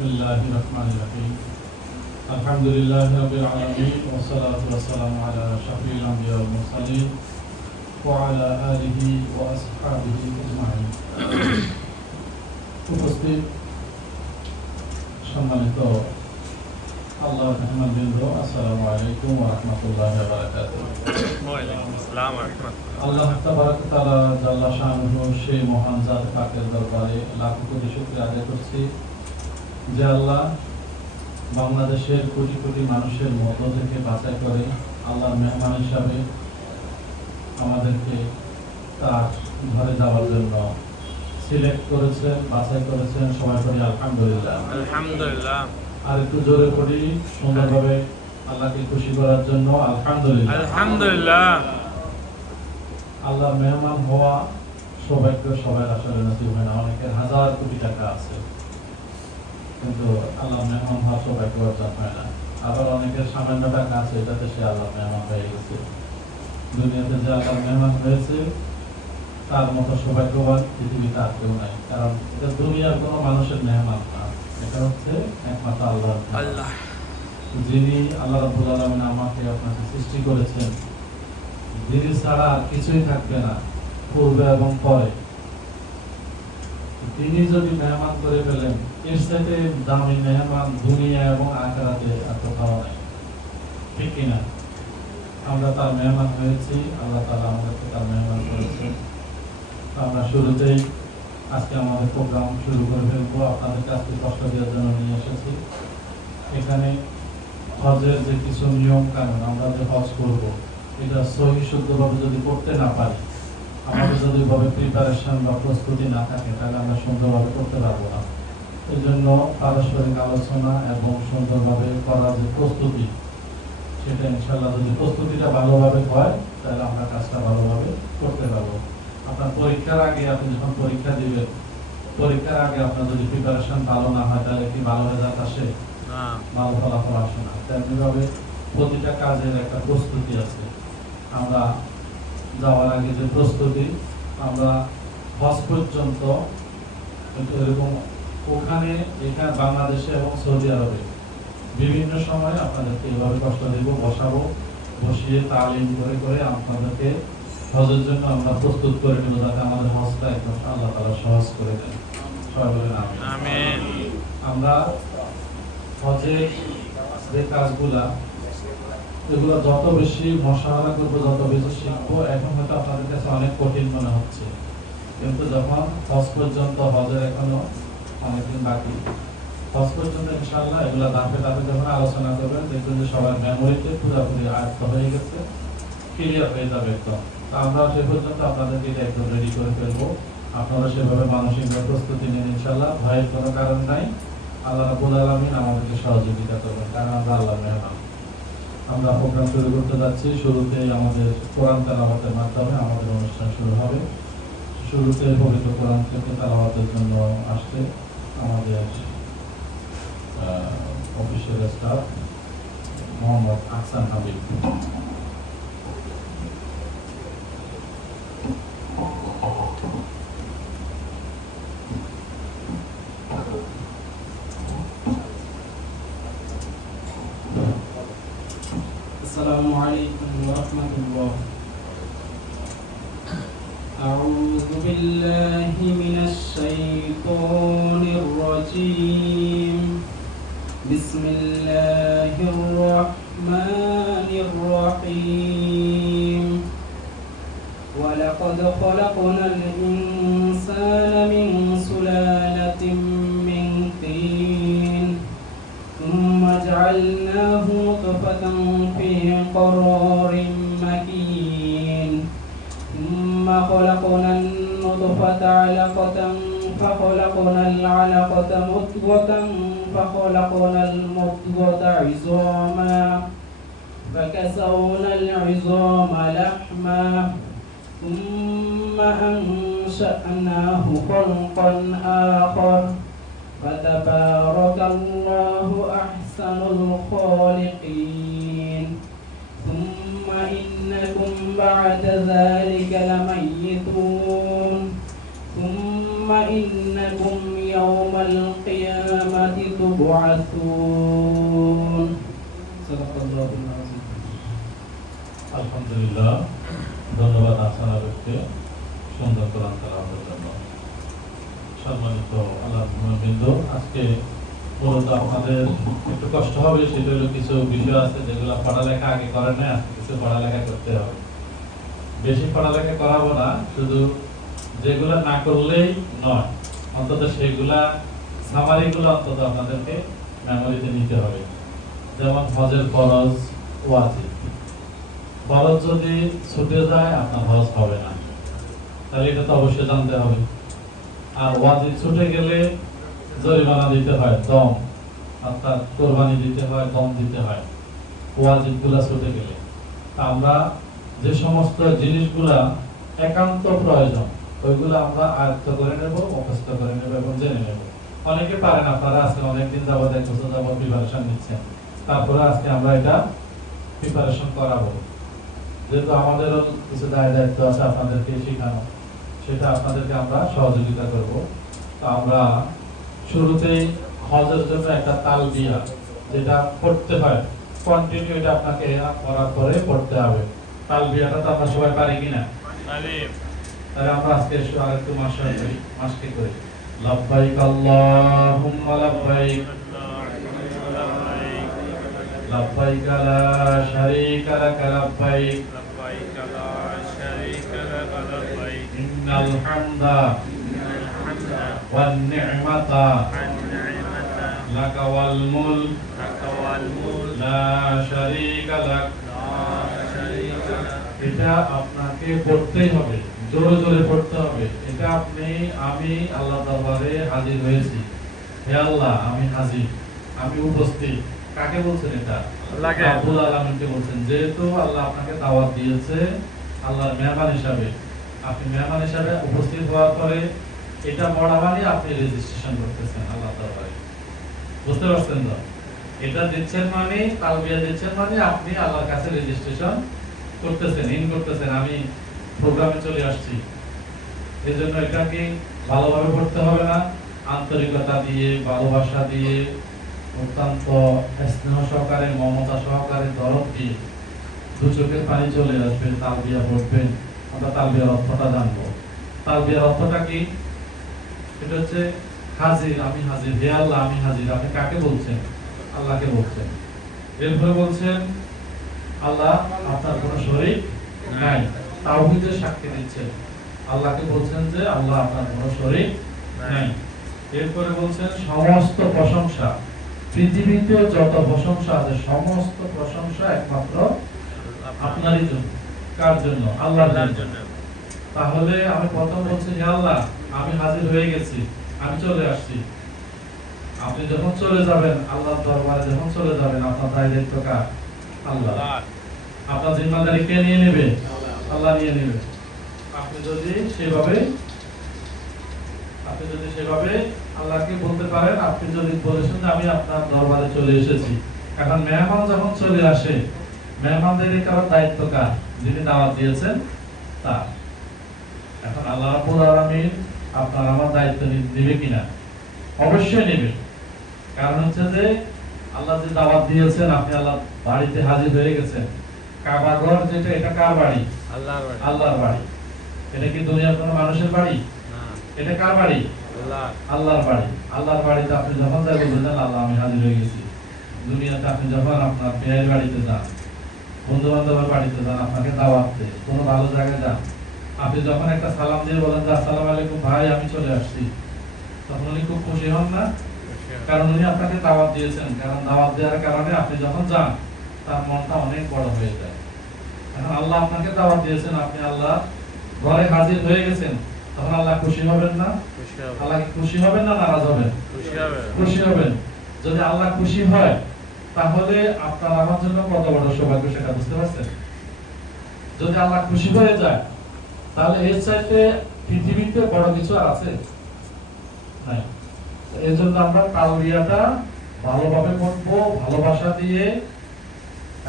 বিসমিল্লাহির রহমানির রহিম আলহামদুলিল্লাহি রাব্বিল আলামিন ওয়া সলাতু ওয়া সালামু আলা আশরাফিল আমবিয়া ওয়াল মুরসালিন ওয়া আলা আলিহি ওয়া আসহাবিহি আজমাইন। উপস্থিত সম্মানিত আল্লাহর মেহমানবৃন্দ, আসসালামু আলাইকুম ওয়া রাহমাতুল্লাহি ওয়া বারাকাতুহু। ওয়া আলাইকুম আসসালাম ওয়া রাহমাতুল্লাহ। আল্লাহ তাবারাক ওয়া তাআলা জাল্লা শানুহু সেই মহান জাত পাকের দরবারে লাখো কোটি শুকরিয়া আদায় করছি যে আল্লাহ বাংলাদেশের কোটি কোটি মানুষের মধ্য থেকে বাছাই করে আল্লাহর মেহমান হিসাবে আমাদেরকে তার ঘরে যাওয়ার জন্য সিলেক্ট করেছেন, বাছাই করেছেন। সবাই করি আলহামদুলিল্লাহ। আলহামদুলিল্লাহ। আর একটু জোরে করি সুন্দরভাবে আল্লাহকে খুশি করার জন্য আলহামদুলিল্লাহ। আলহামদুলিল্লাহ। আল্লাহর মেহমান হওয়া সৌভাগ্য সবাই আসলে নসিব হয় না। অনেকের হাজার কোটি টাকা আছে কিন্তু আল্লাহর মেহমান হওয়া সৌভাগ্য অর্জন হয় না। আবার অনেকের সামান্য টাকা আছে, এটাতে সে আল্লাহর মেহমান হয়ে গেছে। দুনিয়াতে যে আল্লাহর মেহমান হয়েছে তার মতো সৌভাগ্যবান পৃথিবীতে আর কেউ নাই। কারণ এটা দুনিয়ার কোনো মানুষের মেহমান না, এটা হচ্ছে একমাত্র আল্লাহর আল্লাহ। যিনি আল্লাহ রাব্বুল আলামিন আমাকে আপনাকে সৃষ্টি করেছেন, যিনি ছাড়া আর কিছুই থাকবে না পূর্বে এবং পরে। তিনি যদি মেহমান করে ফেলেন, এর সাথে দামি মেহমান দুনিয়া এবং আখিরাতে আর কোথাও নাই, ঠিক কিনা? আমরা তার মেহমান হয়েছি, আল্লাহ তাআলা আমাদেরকে তার মেহমান করেছেন। আমরা শুরুতেই আজকে আমাদের প্রোগ্রাম শুরু করে ফেলবো। আপনাদেরকে আজকে কষ্ট দেওয়ার জন্য নিয়ে এসেছি। এখানে হজের যে কিছু নিয়ম কানুন, আমরা যে হজ করব, এটা সহি শুদ্ধভাবে যদি করতে না পারি, আমাদের যদি ভাবে প্রিপারেশন বা প্রস্তুতি না থাকে, তাহলে আমরা সুন্দরভাবে করতে পারবো না। এই জন্য পারস্পরিক আলোচনা এবং সুন্দরভাবে করার যে প্রস্তুতি, সেটা ইনশাআল্লাহ যদি প্রস্তুতিটা ভালোভাবে হয় তাহলে আমরা কাজটা ভালোভাবে করতে পারবো। আপনার পরীক্ষার আগে আপনি যখন পরীক্ষা দিবেন, পরীক্ষার আগে আপনার যদি প্রিপারেশন ভালো না হয় তাহলে কি ভালো রেজাল্ট আসে? ভালো ফলাফল আসে না। তেমনিভাবে প্রতিটা কাজের একটা প্রস্তুতি আছে। আমরা যাওয়ার আগে যে প্রস্তুতি, আমরা হজ পর্যন্ত এরকম ওখানে এখানে বাংলাদেশে এবং সৌদি আরবে বিভিন্ন সময় আপনাদেরকে এভাবে কষ্ট দেব, বসাবো, বসিয়ে তালিম করে করে আপনাদেরকে হজের জন্য আমরা প্রস্তুত করে নেব, যাতে আমাদের হজটা একদম আল্লাহ তাআলা সহজ করে দেন। সবাই বলেন আমিন। আমরা হজের যে কাজগুলা, এগুলো যত বেশি মশাহারা করবো, যত বেশি শিখবো। এখন হয়তো আপনাদের কাছে অনেক কঠিন মনে হচ্ছে, কিন্তু যখন হজ পর্যন্ত, হজের এখনো অনেকদিন বাকি, হজ পর্যন্ত ইনশাআল্লাহ এগুলো ধাপে ধাপে যখন আলোচনা করবেন, দেখবেন যে সবার মেমোরিতে পুরোপুরি আয়ত্ত হয়ে গেছে, ক্লিয়ার হয়ে যাবে একদম। তো আমরা সে পর্যন্ত আপনাদেরকে এটা একদম রেডি করে ফেলবো। আপনারা সেভাবে মানসিকভাবে প্রস্তুতি নিন ইনশাআল্লাহ। ভয়ের কোনো কারণ নাই। আল্লাহ রাব্বুল আলামিন আমাদেরকে সহযোগিতা করবেন, কারণ আমরা আল্লাহর মেহমান। আমরা প্রোগ্রাম শুরু করতে যাচ্ছি। শুরুতেই আমাদের কোরআন তেলাওয়াতের মাধ্যমে আমাদের অনুষ্ঠান শুরু হবে। শুরুতে পবিত্র কোরআন থেকে তেলাওয়াতের জন্য আসছে আমাদের অফিসিয়াল স্টাফ মোহাম্মদ আহসান হাবিব। السلام عليكم ورحمة الله. أعوذ بالله من الشيطان الرجيم. بسم الله الرحمن الرحيم. ولقد خلقنا الإنسان من سلالة من طين ثم جعلناه نطفة في قرار مكين ثم خلقنا النطفة علقة فخلقنا العلقة مضغة فخلقنا المضغة عظاما فكسونا العظام لحما ثم أنشأناه خلقا آخر فتبارك الله أحسن الخالقين. ثم إنكم بعد ذلك لميتون ثم إنكم يوم القيامة القيامة تبعثون صدق الله العظيم আলহামদুলিল্লাহ, ধন্যবাদ আহসান আবেদকে সুন্দর কোরআন তেলাওয়াতের জন্য। সম্মানিত আল্লাহ মুমিনবৃন্দ, আজকে মূলত আপনাদের একটু কষ্ট হবে, সেটা হলো কিছু বিষয় আছে যেগুলো পড়ালেখা আগে করেন না, আজকে কিছু পড়ালেখা করতে হবে। বেশি পড়ালেখা করাবো না, শুধু যেগুলো না করলেই নয়, অন্তত সেগুলা সামারিগুলো অন্তত আপনাদেরকে মেমোরিতে নিতে হবে। যেমন হজের ফরজ, ওয়াজিব। ফরজ যদি ছুটে যায় আপনার হজ হবে না, তাহলে এটা তো অবশ্যই জানতে হবে। আর ওয়াজিব ছুটে গেলে জরিমানা দিতে হয়, দম, অর্থাৎ কোরবানি দিতে হয়, দম দিতে হয় ওয়াজিবগুলা ছুটে গেলে। তা আমরা যে সমস্ত জিনিসগুলা একান্ত প্রয়োজন ওইগুলো আমরা আয়ত্ত করে নেব, মুখস্থ করে নেব এবং জেনে নেব। অনেকে পারেন, আপনারা আজকে অনেকদিন যাবত, 1 বছর যাবত প্রিপারেশন নিচ্ছেন, তারপরে আজকে আমরা এটা প্রিপারেশন করাবো। যেহেতু আমাদেরও কিছু দায়িত্ব আছে আপনাদেরকে শেখানো, সেটা আপনাদেরকে আমরা সহযোগিতা করব। তো আমরা শুরুতেই হজের জন্য একটা তালবিয়া, যেটা পড়তে হয় কন্টিনিউ, এটা আপনাকে করার পরে পড়তে হবে। তালবিয়াটা তো আমরা সবাই পারি কিনা? তাহলে আমরা আজকে আরেকটু মাসকে করি। লাব্বাইক আল্লাহুম্মা লাব্বাইক, লাব্বাইক লা শারীকা লাক লাব্বাইক, ইন্নাল হামদা ওয়ান নি'মাতা লাকা ওয়াল মুলক লা শারীকা লাক। এটা আপনাকে পড়তেই হবে, জোরে জোরে পড়তে হবে। এটা আমি আল্লাহ দরবারে হাজির হয়েছি, হে আল্লাহ আমি হাজির, আমি উপস্থিত। কাকে বলছেন? এটা আল্লাহকে, রব্বুল আলামিনকে বলছেন। যেহেতু আল্লাহ আপনাকে দাওয়াত দিয়েছে আল্লাহর মেহমান হিসাবে, আপনি মেহমান হিসাবে উপস্থিত হওয়ার পরে এটা পড়া মানে আপনি রেজিস্ট্রেশন করতেছেন আল্লাহ দরবারে। বুঝতে পারছেন তো? এটা দিচ্ছেন মানে, তালবিয়া দিচ্ছেন মানে আপনি আল্লাহর কাছে রেজিস্ট্রেশন করতেছেন, ইন করতেছেন, আমি প্রোগ্রামে চলে আসছি। এজন্য এটাকে ভালোভাবে পড়তে হবে না, আন্তরিকতা দিয়ে, ভালোবাসা দিয়ে, অত্যন্ত স্নেহ সহকারে, মমতা সহকারে, দরদ দিয়ে, দু চোখের পানি চলে আসবে, তালবিয়া পড়বেন। আমরা তালবিয়ার অর্থটা জানবো। তালবিয়ার অর্থটা কি? এটা হচ্ছে হাজির, আমি হাজির, হে আল্লাহ আমি হাজির। আপনি কাকে বলছেন? আল্লাহকে বলছেন। এরপরে বলছেন আল্লাহ আপনার কোনো শরীক নাই, তাওহীদের সাক্ষী দিচ্ছেন। আল্লাহকে বলছেন যে আল্লাহ আপনার কোনো শরীক নাই। এরপরে বলছেন সমস্ত প্রশংসা, পৃথিবীতে যত প্রশংসা আছে সমস্ত প্রশংসা একমাত্র আপনারই জন্য। কার জন্য? আল্লাহর জন্য। তাহলে আমি প্রথম বলছি হে আল্লাহ আমি হাজির হয়ে গেছি, আমি চলে আসছি। আপনি যখন চলে যাবেন আল্লাহর দরবারে, যখন চলে যাবেন আপনার দায়িত্ব কার? আল্লাহ। আপনার জিম্মাদারি কে নিয়ে নেবে? আল্লাহ নিয়ে নেবে। আপনি যদি সেভাবে আল্লাহকে বলতে পারেন, আপনি যদি বলেছেন যে আমি আপনার দরবারে চলে এসেছি। এখন মেহমান যখন চলে আসে, মেহমানদের কারো দায়িত্ব কার? যিনি দাওয়াত দিয়েছেন তার। এখন আল্লাহ রাব্বুল আলামিন আপনার আমার দায়িত্ব নেবে কিনা? অবশ্যই নেবে। কারণ হচ্ছে যে আল্লাহ যে দাওয়াত দিয়েছেন, আপনি আল্লাহ বাড়িতে হাজির হয়ে গেছেন। কাবা ঘর যেটা, এটা কার বাড়ি? আল্লাহর বাড়ি। আল্লাহর বাড়ি। এটা কি দুনিয়ার কোনো মানুষের বাড়ি না, এটা কার বাড়ি? আল্লাহর বাড়ি। আল্লাহর বাড়িতে আপনি যখন যাই বলবেন আল্লাহ আমি হাজির হয়ে গেছি। দুনিয়াতে আপনি যখন আপনার ভাইয়ের বাড়িতে যান, বন্ধু বান্ধবের বাড়িতে যান, আপনাকে দাওয়াত দেয়, কোনো ভালো জায়গায় যান, আপনি যখন একটা সালাম দিয়ে বলেন যে আসসালামু আলাইকুম ভাই আমি চলে আসছি, তখন উনি খুব খুশি হন না? কারণ উনি আপনাকে দাওয়াত দিয়েছেন। কারণ দাওয়াত দেওয়ার কারণে আপনি যখন যান তার মনটা অনেক বড় হয়ে যায়। এখন আল্লাহ আপনাকে দাওয়াত দিয়েছেন, আপনি আল্লাহ ঘরে হাজির হয়ে গেছেন, তখন আল্লাহ খুশি হবেন না? আল্লাহ খুশি হবেন না নারাজ হবেন? খুশি হবেন। যদি আল্লাহ খুশি হয় তাহলে আপনার আমার জন্য কত বড় সৌভাগ্য সেটা বুঝতে পারছেন? যদি আল্লাহ খুশি হয়ে যায় তাহলে এর চাইতে পৃথিবীতে বড় কিছু আর আছে? নাই। এই জন্য আমরা তালবিয়াটা ভালোভাবে পড়বো, ভালোবাসা দিয়ে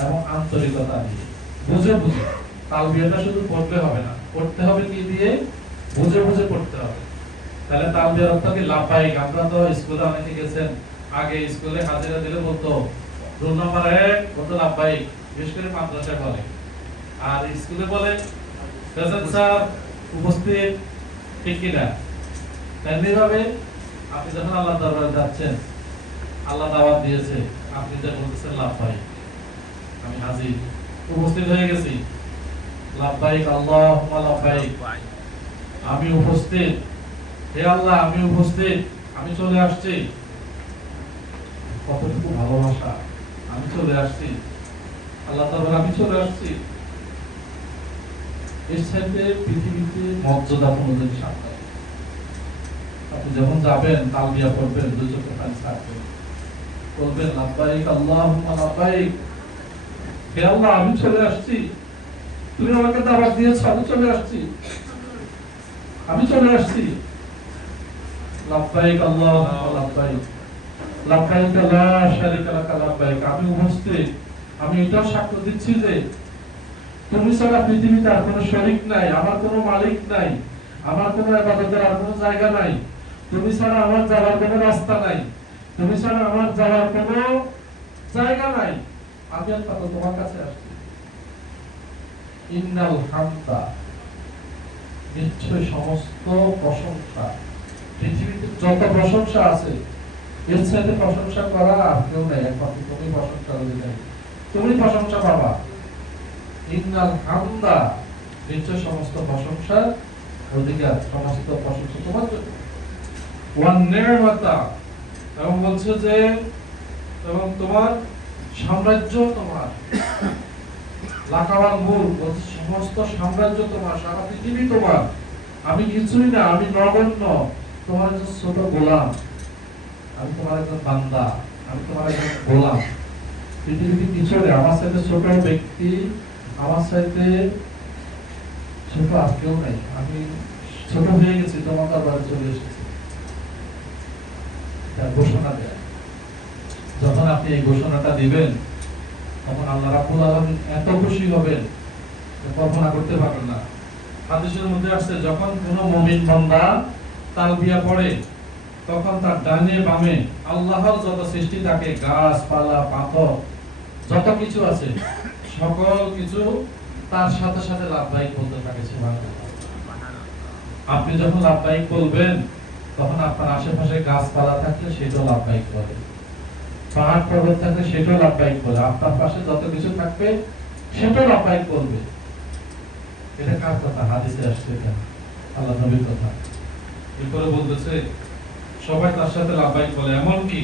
এবং আন্তরিকতা দিয়ে, বুঝে বুঝে। তালবিয়াটা শুধু পড়তে হবে না, পড়তে হবে কি দিয়ে? বুঝে বুঝে পড়তে হবে। তাহলে তালবিয়ার অর্থ কি? লাব্বাইক। আমরা তো স্কুলে অনেকে গেছেন, আগে স্কুলে হাজিরা দিলে বলতো রোল নাম্বার 1 বলতো লাব্বাইক, বিশেষ করে মাদ্রাসায় বলে। আর স্কুলে বলে প্রেজেন্ট স্যার, উপস্থিত, ঠিক কি না? তেমনি ভাবে আপনি যখন আল্লাহ দরবারে যাচ্ছেন, আল্লাহ দাওয়াত দিয়েছে, আপনি যে বলতেছেন লাব্বাইক, আমি হাজির, উপস্থিত হয়ে গেছি, লাব্বাইক আল্লাহুম্মা লাব্বাইক, আমি উপস্থিত, হে আল্লাহ আমি উপস্থিত, আমি চলে আসছি। কতটুকু ভালোবাসা, আমি চলে আসছি, আল্লাহ তাআলা আমি চলে আসছি। এর সাথে পৃথিবীতে মর্যাদাপূর্ণ জিনিস আপনার। আপনি যখন যাবেন তালবিয়া পড়বেন, দুই চোখে পানি ছাড়বেন, বলবেন লাব্বাইক আল্লাহুম্মা লাব্বাইক, হে আল্লাহ আমি চলে আসছি, তুমি আমাকে দাওয়াত দিয়েছো, আমি চলে আসছি, আমি চলে আসছি। লাব্বাইক আল্লাহুম্মা লাব্বাইক, লাব্বাইক লা শারীকা লাকা লাব্বাইক, আমি উপস্থিত। আমি এটাও সাক্ষ্য দিচ্ছি যে তুমি ছাড়া পৃথিবীতে আর কোনো শরীক নাই, আমার কোনো মালিক নাই, আমার কোনো ইবাদতের আর কোনো জায়গা নাই, তুমি ছাড়া আমার যাওয়ার কোনো রাস্তা নাই, তুমি ছাড়া আমার যাওয়ার কোনো জায়গা নাই, আমি আল্লাহ তোমার কাছে আসছি। ইন্নাল হামদা, নিশ্চয় সমস্ত প্রশংসা, পৃথিবীতে যত প্রশংসা আছে এর সাথে প্রশংসা করা আর কেউ নাই, একমাত্র তুমি প্রশংসা অধিকারী, তুমি প্রশংসা পাবা। ইন্নাল হামদা, নিশ্চয় সমস্ত প্রশংসা অধিকার, সমস্ত প্রশংসা তোমার জন্য। ওয়ান নি'মাতা, এবং বলছে যে এবং তোমার সাম্রাজ্য তোমার, লাকাওয়াল মুলক, বলছে সমস্ত সাম্রাজ্য তোমার, সারা পৃথিবী তোমার, আমি কিছুই না, আমি নগণ্য, তোমার একজন ছোট গোলাম, আমি তোমার একজন বান্দা, আমি তোমার একজন গোলাম, পৃথিবীতে কিছু নেই, আমার সাথে ছোট ব্যক্তি, আমার সাথে ছোট আর কেউ নেই, আমি ছোট হয়ে গেছি, তোমার দরবারে চলে এসেছি। ঘোষণা দেয়, যখন আপনি এই ঘোষণাটা দিবেন তখন আল্লাহ রাব্বুল আলামিন এত খুশি হবেন কল্পনা করতে পারবেন না। হাদিসের মধ্যে আসছে যখন কোনো মুমিন বান্দা তালবিয়া পড়ে তখন তার ডানে বামে আল্লাহর যত সৃষ্টি থাকে, গাছপালা, পাথর, যত কিছু আছে, সকল কিছু তার সাথে সাথে লাব্বাইক বলতে থাকে। সুবহানাল্লাহ। আপনি যখন লাব্বাইক বলবেন তখন আপনার আশেপাশে গাছপালা থাকলে সেটাও লাব্বাইক বলে, পাহাড় পর্বত থাকলে সেটাও লাব্বাইক বলে, আপনার পাশে যত কিছু থাকবে সেটাও লাব্বাইক বলবে। এটা কার কথা? হাদিসে আসছে, কেন? আল্লাহ নবীর কথা। এরপরে বলতেছে সবাই তার সাথে লাব্বাইক বলে, এমনকি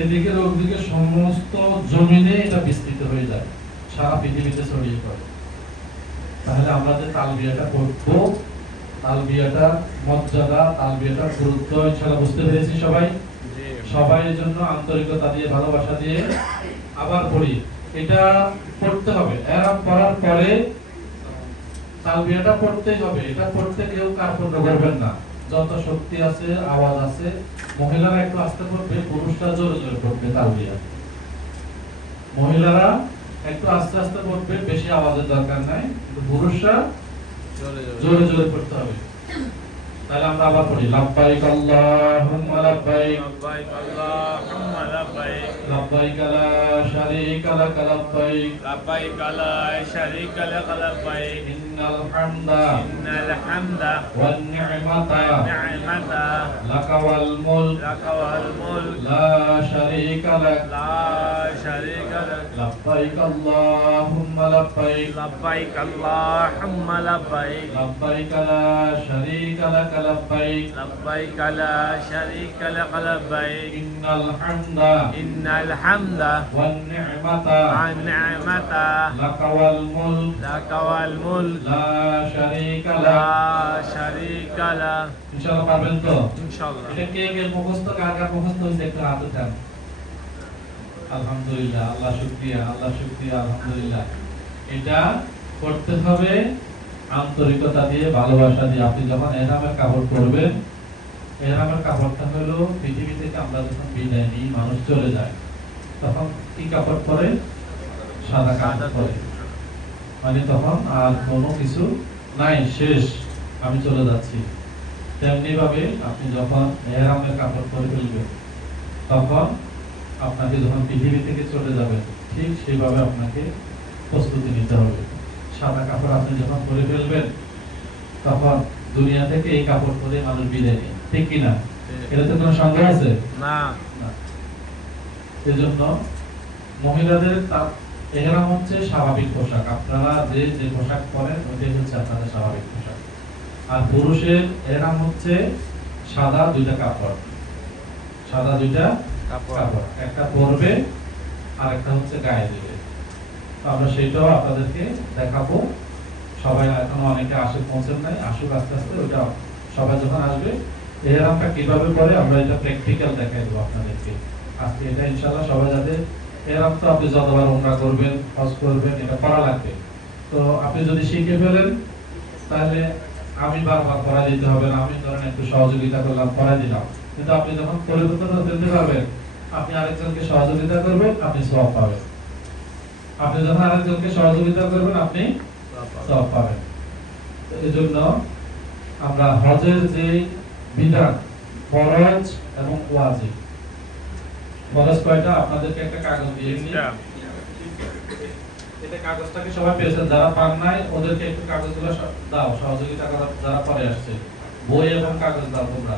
এদিকে ওদিকে সমস্ত জমিনে এটা বিস্তৃত হয়ে যায়, সারা পৃথিবীতে ছড়িয়ে পড়ে। তাহলে আমরা যে তালবিয়াটা পড়বো, তালবিয়াটার মর্যাদা, তালবিয়াটার গুরুত্ব ইনশাআল্লাহ বুঝতে পেরেছি সবাই। সবাই এর জন্য আন্তরিকতা দিয়ে, ভালোবাসা দিয়ে আবার পড়ি। এটা পড়তে হবে, এরা পড়ার পরে তালবিয়াটা পড়তেই হবে। এটা পড়তে কেউ কার্পণ্য করবেন না, যত শক্তি আছে, আওয়াজ আছে, মহিলারা একটু আস্তে পড়বে, পুরুষরা জোরে জোরে পড়বে তালবিয়া। মহিলারা একটু আস্তে আস্তে পড়বে, বেশি আওয়াজের দরকার নাই, কিন্তু পুরুষরা জোরে জোরে পড়তে হবে। তাহলে আমরা আবার পড়ি, লাব্বাইক আল্লাহুম্মা লাব্বাইক, লাব্বাইক আল্লাহুম্মা লাব্বাইক, লাব্বাইক লা শারীকা লাকা লাব্বাইক, লাব্বাইক লা শারীকা লাকা লাব্বাইক, ইন্নাল হামদা, ইন্নাল হামদা ওয়ান নি'মাতা, নি'মাতা লাকা ওয়াল মুলক, লাকা ওয়াল মুলক, লা শারীকা লাক, লা শারীকা লাক, লাব্বাইক আল্লাহুম্মা লাব্বাইক, লাব্বাইক আল্লাহুম্মা লাব্বাইক, লাব্বাইক লা শারীকা লাকা লাব্বাইক, লাব্বাইক লা শারীকা লাকা লাব্বাইক, ইন্নাল হামদা, ইন্নাল হামদা ওয়ান নি'মাতা, ওয়ান নি'মাতা লাকা ওয়াল মুলক, লাকা ওয়াল মুলক, লা শারীকা লা লাক। শারীকা লাক। ইনশাআল্লাহ পারবেন তো? ইনশাআল্লাহ। এটা কে কে মুখস্থ, কার কার মুখস্থ হয়েছে একটু হাত উঠান। আলহামদুলিল্লাহ, আল্লাহ শুকরিয়া, আল্লাহ শুকরিয়া, আলহামদুলিল্লাহ। এটা করতে হবে আন্তরিকতা দিয়ে, ভালোবাসা দিয়ে। আপনি যখন এহরামের কাপড় পরবেন, এহরামের কাপড়টা হলো পৃথিবী থেকে আমরা যখন বিদায় নিই, মানুষ চলে যায়, তখন কি কাপড় পরে? সাদা কাপড় পরে। মানে তখন আর কোনো কিছু নাই, শেষ, আমি চলে যাচ্ছি। তেমনি ভাবে আপনি যখন এহরামের কাপড় পরে ফেলবেন, তখন আপনাকে যখন পৃথিবী থেকে চলে যাবেন, ঠিক সেইভাবে আপনাকে প্রস্তুতি নিতে হবে। সাদা কাপড় আপনি যখন পরে ফেলবেন, তখন দুনিয়া থেকে এই কাপড় পরে মানুষ বিদায় নেয়, ঠিক কিনা? এটাতে কোনো সন্দেহ আছে? না। এজন্য মহিলাদের এহরাম হচ্ছে স্বাভাবিক পোশাক। আপনারা যে যে পোশাক পরেন ওইটাই হচ্ছে আপনাদের স্বাভাবিক পোশাক। আর পুরুষের এহরাম হচ্ছে সাদা দুইটা কাপড়, সাদা দুইটা কাপড়, একটা পরবে আর একটা হচ্ছে গায়ে দেবে। তো আমরা সেটাও আপনাদেরকে দেখাবো। সবাই এখনো অনেকে আসে পৌঁছেন নাই, আসুক আস্তে আস্তে। ওইটা সবাই যখন আসবে এহরামটা কিভাবে পরে আমরা এটা প্র্যাকটিক্যাল দেখাই দেবো আপনাদেরকে আজকে। এটা ইনশাআল্লাহ সবাই যাতে এহরাম তো আপনি যতবার উমরা করবেন, হজ করবেন, এটা করা লাগবে। তো আপনি যদি শিখে ফেলেন তাহলে আমি বারবার পড়া দিতে হবে না। আমি ধরেন একটু সহযোগিতা করলাম, পড়া দিলাম, কিন্তু আপনি যখন পরিবর্তন ফেলতে পারবেন, আপনি আরেকজনকে সহযোগিতা করবেন, আপনি সওয়াব পাবেন। আপনি যখন আরেকজনকে সহযোগিতা করবেন, আপনি সওয়াব পাবেন। তো এজন্য আমরা হজের যে বিধান, ফরজ এবং ওয়াজিব। ফরজ কয়টা? আপনাদেরকে একটা কাগজ দিয়েছি, এটা কাগজটাকে সবাই পেয়েছেন। যারা পান নাই ওদেরকে একটু কাগজগুলো দাও, সহযোগিতা করা যারা পরে আসছে, বই এবং কাগজ দাও তোমরা।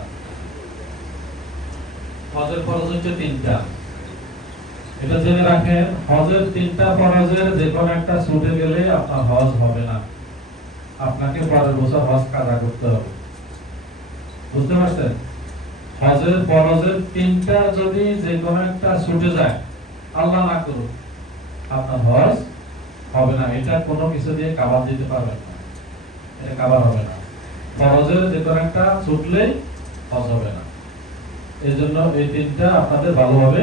হজের ফরজ হচ্ছে 3টা। এটা জেনে রাখেন, হজের 3টা ফরজের যে কোনো একটা ছুটে গেলে আপনার হজ হবে না। আপনাকে পরের বছর হজ কাজা করতে হবে। বুঝতে পারছেন? হজের ফরজের 3টা যদি যে কোনো একটা ছুটে যায়, আল্লাহ না করুক, আপনার হজ হবে না। এটা কোনো কিছু দিয়ে কভার দিতে পারবেন না, এটা কভার হবে না। ফরজের যে কোনো একটা ছুটলেই হজ হবে না। এই জন্য এই 3টা আপনাদের ভালোভাবে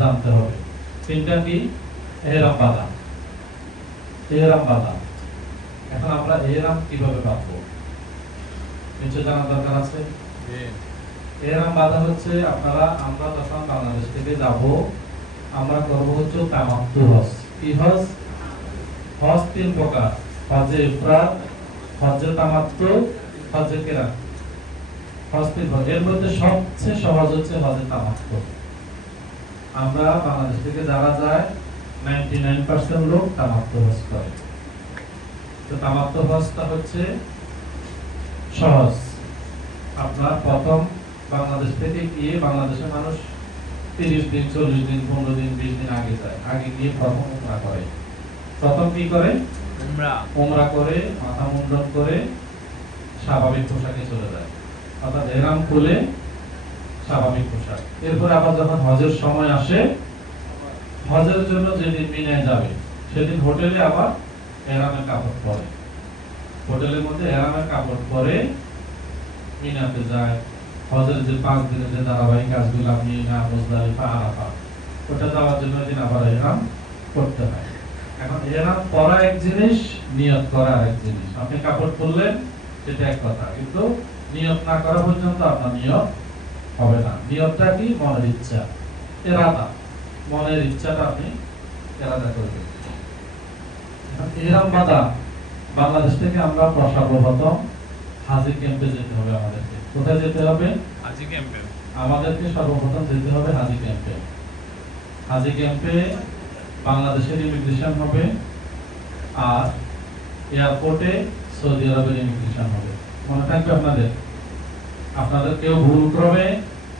জানতে হবে। 3টা কি? এহরাম বাঁধা। এহরাম বাঁধা। এখন আমরা এহরাম কিভাবে বাঁধবো নিশ্চয় জানার দরকার আছে। এহরাম বাঁধা হচ্ছে আমরা যখন বাংলাদেশ থেকে যাব, আমরা করব হচ্ছে তামাত্তু হজ। কি হজ? হজ 3 প্রকার: হজে ইফরাদ, হজে তামাত্তু, হজে কিরান। হজ 3 প্রকার। এর মধ্যে সবচেয়ে সহজ হচ্ছে হজে তামাত্তু। আমরা বাংলাদেশ থেকে যারা যায় 99% লোক তামাত্তু হজ করে। তো তামাত্তু হজটা হচ্ছে সহজ। আপনার প্রথম বাংলাদেশ থেকে গিয়ে, বাংলাদেশের মানুষ 30 দিন, 40 দিন, 15 দিন, 20 দিন আগে যায়। আগে গিয়ে প্রথম উমরা করে। প্রথম কি করে? উমরা করে, মাথা মুন্ডন করে স্বাভাবিক পোশাকে চলে যায়, অর্থাৎ এহরাম খুলে স্বাভাবিক পোশাক। এরপরে আবার যখন হজের সময় আসে, হজের জন্য যেদিন মিনায় যাবে সেদিন হোটেলে আবার এহরামের কাপড় পরে, হোটেলের মধ্যে এহরামের কাপড় পরে মিনাতে যায়। হজের যে 5 দিনের যে ধারাবাহিক কাজগুলো, মিনা, মুজদালিফা, আরাফা, ওটা যাওয়ার জন্য দিন আবার এহরাম করতে হয়। এখন এহরাম পরা এক জিনিস, নিয়ত করা আরেক জিনিস। আপনি কাপড় পরলেন সেটা এক কথা, কিন্তু নিয়ত না করা পর্যন্ত আপনার নিয়ত হবে না। নিয়তটা কি? মনের ইচ্ছা, ইরাদা। মনের ইচ্ছাটা আপনি ইরাদা করবেন। এহরাম বাঁধা বাংলাদেশ থেকে আমরা সর্বপ্রথম হাজি ক্যাম্পে যেতে হবে। আমাদেরকে কোথায় যেতে হবে? হাজি ক্যাম্পে। আমাদেরকে সর্বপ্রথম যেতে হবে হাজি ক্যাম্পে। হাজি ক্যাম্পে বাংলাদেশের ইমিগ্রেশন হবে, আর এয়ারপোর্টে সৌদি আরবের ইমিগ্রেশন হবে। মনে থাকবে আপনাদের কেউ ভুল ক্রমে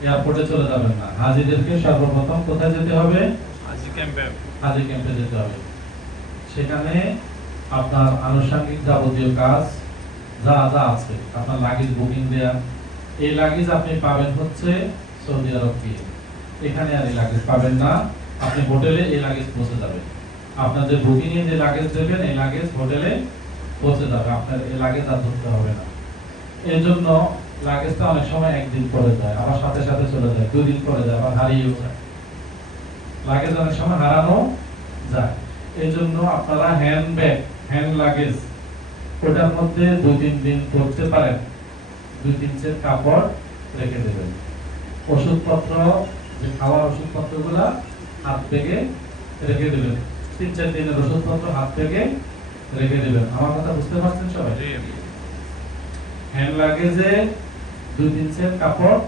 এয়ারপোর্টে চলে যাবেন না। হাজিদেরকে সর্বপ্রথম কোথায় যেতে হবে? হাজি ক্যাম্পে। হাজি ক্যাম্পে যেতে হবে। সেখানে আপনার আনুষঙ্গিক যাবতীয় কাজ যা যা আছে, আপনার লাগেজ বুকিং দেয়া, এই লাগেজ আপনি পাবেন হচ্ছে সৌদি আরব গিয়ে। এখানে আর এই লাগেজ পাবেন না। আপনি হোটেলে এই লাগেজ পৌঁছে যাবে। আপনার যে বুকিং এ যে লাগেজ দেবেন, এই লাগেজ হোটেলে পৌঁছে যাবে। আপনার এই লাগেজ আর ধরতে হবে না। এর জন্য লাগেজটা অনেক সময় একদিন পরে যায়, আবার সাথে সাথে চলে যায়, 2 দিন পরে যায়, আবার হারিয়েও যায়। লাগেজ অনেক সময় হারানো যায়। এই জন্য আপনারা হ্যান্ড লাগেজ, ওটার মধ্যে 2-3 দিন পড়তে পারেন, 2-3 সেট কাপড় রেখে দেবেন। ওষুধপত্র, যে খাওয়ার ওষুধপত্রগুলা হাত থেকে রেখে দেবেন। 3-4 দিনের ওষুধপত্র হাত থেকে রেখে দেবেন। আমার কথা বুঝতে পারছেন সবাই? হ্যান্ড লাগেজে 2-3 সেট কাপড়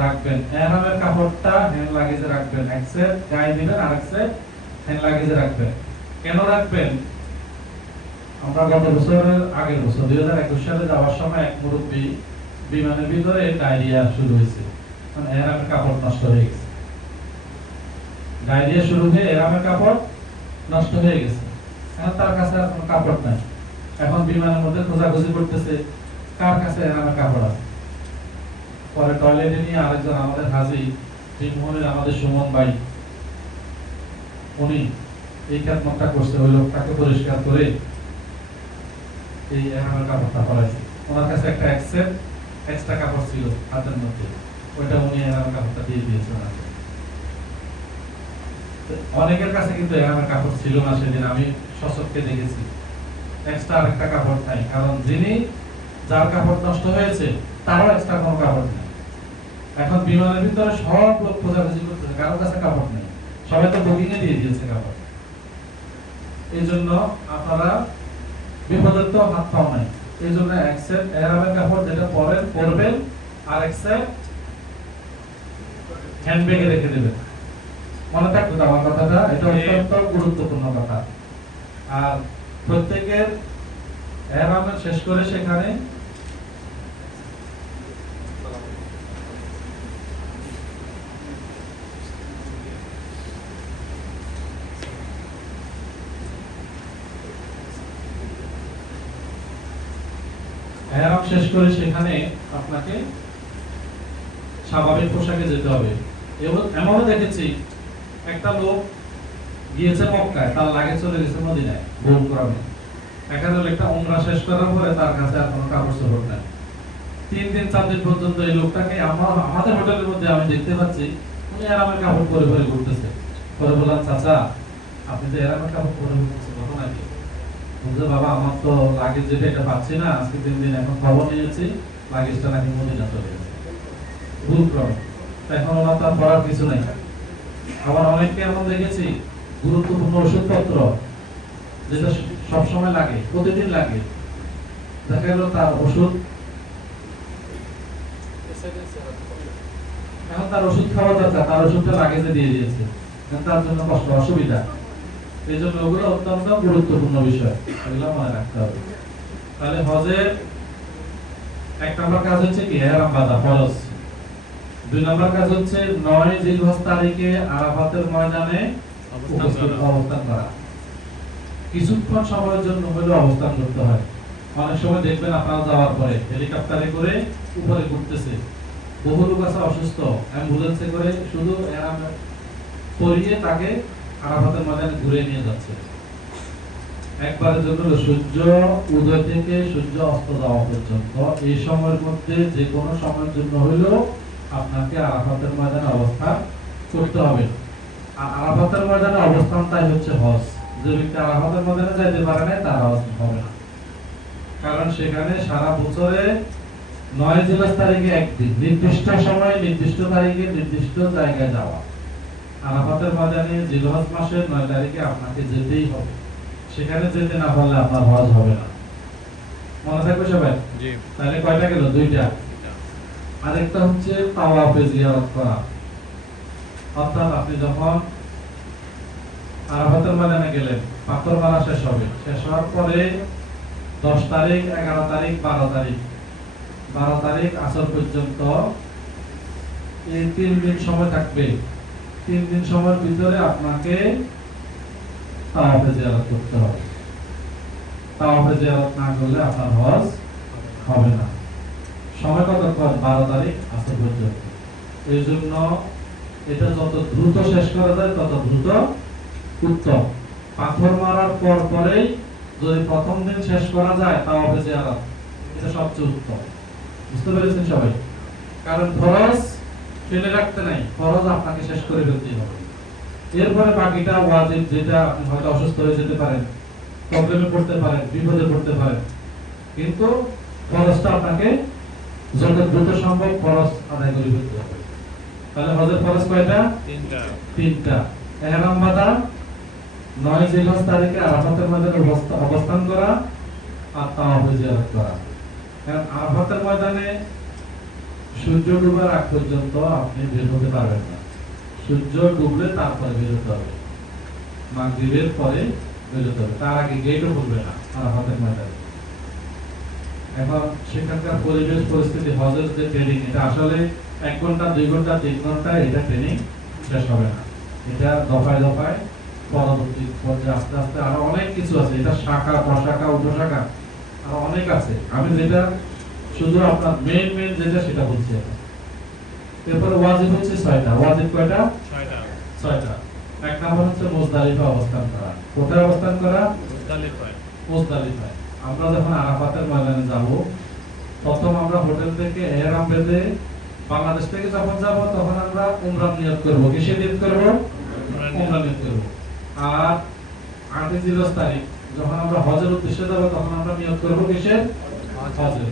রাখবেন। এহরামের কাপড়টা হ্যান্ড লাগেজে রাখবেন, এক সেট গায়ে দিবেন, আরেক সেট হ্যান্ড লাগেজে রাখবেন। কেন রাখবেন? আমরা গত বছরের আগের বছর 2021 সালে যাওয়ার সময় এক মুরব্বী বিমানের ভিতরে ডায়রিয়া শুরু হয়েছে, মানে এহরামের কাপড় নষ্ট হয়ে গেছে। ডায়রিয়া শুরু হয়ে এহরামের কাপড় নষ্ট হয়ে গেছে। এখন তার কাছে আর কোনো কাপড় নাই। এখন বিমানের মধ্যে খোঁজাখুঁজি করতেছে কার কাছে এহরামের কাপড় আছে। পরে টয়লেটে নিয়ে আরেকজন আমাদের হাজি ত্রিমোহনের আমাদের সুমন ভাই, উনি এই খেদমতটা করছে, ওই লোকটাকে পরিষ্কার করে এই এহরামের কাপড়টা পরাইছে। ওনার কাছে একটা এক্সট্রা কাপড় ছিল হাতের মধ্যে, ওইটা উনি এহরামের কাপড়টা দিয়ে দিয়েছে ওনাকে। অনেকের কাছে কিন্তু এহরামের কাপড় ছিল না সেদিন, আমি সচক্ষে দেখেছি। এক্সট্রা আরেকটা কাপড় নাই, কারণ যিনি যার কাপড় নষ্ট হয়েছে তারও এক্সট্রা কোনো কাপড় নেই। এখন বিমানের ভিতরে সব লোক খোঁজাখুঁজি করতেছে, কারোর কাছে কাপড় নেই, সবাই তো বুকিং এ দিয়ে দিয়েছে কাপড়। এই জন্য আপনারা বিপদের তো হাত পাও নাই। এই জন্য এক সেট এহরামের কাপড় যেটা পরবেন আর এক সেট হ্যান্ডব্যাগে রেখে দেবেন। মনে থাকবে আমার কথাটা, এটা অত্যন্ত গুরুত্বপূর্ণ কথা। আর প্রত্যেকের এহরাম শেষ করে সেখানে এহরাম শেষ করে সেখানে আপনাকে স্বাভাবিক পোশাকে যেতে হবে। এমনও দেখেছি একটা লোক গিয়েছে মক্কায়, তার লাগেজ চলে গেছে মদিনায় ভুল ক্রমে। এখানে একটা উমরা শেষ করার পরে তার কাছে আর কোনো কাপড় চোপড় নাই। 3 দিন 4 দিন পর্যন্ত এই লোকটাকে আমাদের হোটেলের মধ্যে আমি দেখতে পাচ্ছি উনি এহরামের কাপড় পরে পরে ঘুরতেছে। পরে বললাম, চাচা আপনি তো এহরামের কাপড় পরে ঘুরতেছেন কখন আগে? বলছে, বাবা আমার তো লাগেজ যেটা এটা পাচ্ছি না, আজকে 3 দিন এখন খবর নিয়েছি লাগেজটা নাকি মদিনা চলে গেছে ভুল ক্রমে। এখন ওনার তার পড়ার কিছু নাই। আবার অনেককে এমন দেখেছি গুরুত্বপূর্ণ ওষুধপত্র যেটা সবসময় লাগে, প্রতিদিন লাগে, দেখা গেল তার ওষুধ, এখন তার ওষুধ খাওয়া দরকার, তার ওষুধটা লাগেজে দিয়ে দিয়েছে, তার জন্য কষ্ট অসুবিধা। এই জন্য ওগুলো অত্যন্ত গুরুত্বপূর্ণ বিষয়, এগুলো মনে রাখতে হবে। তাহলে হজের 1 নম্বর কাজ হচ্ছে কি এহরাম বাঁধা ফরজ। 2 নম্বর কাজ হচ্ছে 9 জিলহজ তারিখে আরাফাতের ময়দানে অবস্থান করা। কিছুক্ষণ সময়ের জন্য হলেও অবস্থান করতে হয়। অনেক সময় দেখবেন আপনারা যাওয়ার পরে হেলিকপ্টারে করে উপরে ঘুরতেছে, বহু লোক আছে অসুস্থ, অ্যাম্বুলেন্সে করে শুধু এহরাম পরিয়ে তাকে আরাফাতের ময়দানে ঘুরে নিয়ে যাচ্ছে। একবারের জন্য সূর্য উদয় থেকে সূর্য অস্ত যাওয়া পর্যন্ত এই সময়ের মধ্যে যে কোনো সময়ের জন্য হলেও আপনাকে আরাফাতের ময়দানে অবস্থান করতে হবে। আর আরাফাতের ময়দানে অবস্থানটাই হচ্ছে হজ। যে ব্যক্তি আরাফাতের ময়দানে যাইতে পারে না তার হজ হবে না, কারণ সেখানে সারা বছরে 9 জিলহজ তারিখে একদিন নির্দিষ্ট সময়ে নির্দিষ্ট তারিখে নির্দিষ্ট জায়গায় যাওয়া। আরাফাতের ময়দানে জিলহজ মাসের 9 তারিখে আপনাকে যেতেই হবে। সেখানে যেতে না পারলে আপনার হজ হবে না। মনে থাকবে সবাই? জি। তাহলে কয়টা গেল? 2টা। আরেকটা হচ্ছে তাওয়াফে জিয়ারত করা। অর্থাৎ আপনি যখন আরাফাতের ময়দানে গেলেন, পাথর মারা শেষ হবে, শেষ হওয়ার পরে 10 তারিখ, 11 তারিখ, 12 তারিখ আসর পর্যন্ত এই 3 দিন সময় থাকবে। 3 দিন সময়ের ভিতরে আপনাকে তাওয়াফে জিয়ারত করতে হবে। তাওয়াফে জিয়ারত না করলে আপনার হজ হবে না। সময় কতক্ষণ? 12 তারিখ আসর পর্যন্ত। এই জন্য এটা যত দ্রুত শেষ করা যায় তত দ্রুত উত্তম। পাথর মারার পর পরেই যদি প্রথম দিন শেষ করা যায় তাওয়াফে জিয়ারত, এটা সবচেয়ে উত্তম। বুঝতে পেরেছেন সবাই? কারণ ফরজ ফেলে রাখতে নাই, ফরজ আপনাকে শেষ করে ফেলতেই হবে। এরপরে বাকিটা ওয়াজিব, যেটা আপনি হয়তো অসুস্থ হয়ে যেতে পারেন, প্রবলেমে পড়তে পারেন, বিপদে পড়তে পারেন, কিন্তু ফরজটা আপনাকে যত দ্রুত সম্ভব ফরজ আদায় করে ফেলতে হবে। তাহলে হজের ফরজ কয়টা? 3টা। ইহরাম বাঁধা, 9 জিলহজ তারিখে আরাফাতের ময়দানে অবস্থান করা, আর তাওয়াফে জিয়ারত করা। কারণ আরাফাতের ময়দানে সূর্য ডুবার আগ পর্যন্ত আপনি বের হতে পারবেন না। সূর্য ডুবলে তারপরে বের হতে হবে, মাগরিবের পরে বের হতে হবে, তার আগে গেটও খুলবে না আরাফাতের ময়দানে। এখন সেখানকার পরিবেশ পরিস্থিতি, হজের যে ট্রেনিং, এটা আসলে 1 ঘন্টা 2 ঘন্টা 3 ঘন্টা এটা ট্রেনিং শেষ হবে না। এটা দফায় দফায় পরবর্তী পর্যায়ে আস্তে আস্তে আরো অনেক কিছু আছে। এটা শাখা প্রশাখা উপশাখা আরো অনেক আছে। আমি যেটা শুধু আপনার মেইন যেটা সেটা বলছি এখন। এরপরে ওয়াজিব হচ্ছে 6টা। ওয়াজিব কয়টা? 6টা। 1 নাম্বার হচ্ছে মুজদালিফা অবস্থান করা। কোথায় অবস্থান করা? মুজদালিফায়। আমরা যখন আরাফাতের ময়দানে যাব, প্রথম আমরা হোটেল থেকে ইহরাম বেঁধে বাংলাদেশ থেকে যখন যাব তখন আমরা উমরা নিয়ত করব। কিসে নিয়ত করব? উমরা নিয়ত করব। আর 8 জিলহজ তারিখ যখন আমরা হজের উদ্দেশ্যে যাব তখন আমরা নিয়ত করব কিসের? হজের।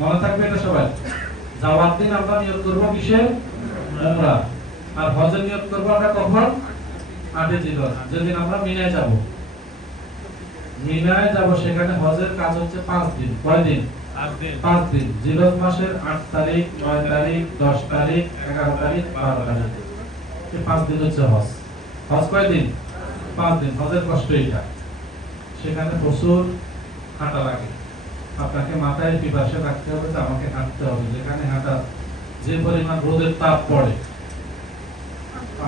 মনে থাকবে এটা সবাই। যাওয়ার দিন আমরা নিয়ত করব কিসের? উমরা। আর হজের নিয়ত করব আমরা কখন? 8 জিলহজ, যেদিন আমরা মিনায় যাব। মিনায় যাব, সেখানে হজের কাজ হচ্ছে 5 দিন। কয় দিন? 5 দিন। জিলহজ মাসের 8 তারিখ, 9 তারিখ, 10 তারিখ, 11 তারিখ, 12 তারিখ, এই 5 দিন হচ্ছে হজ। হজ কয় দিন? 5 দিন। হজের কষ্ট এটা। সেখানে প্রচুর হাঁটা লাগে। আপনাকে মাথায় প্রিপারেশন রাখতে হবে যে আমাকে হাঁটতে হবে। যেখানে হাঁটা যে পরিমাণ রোদের তাপ পড়ে,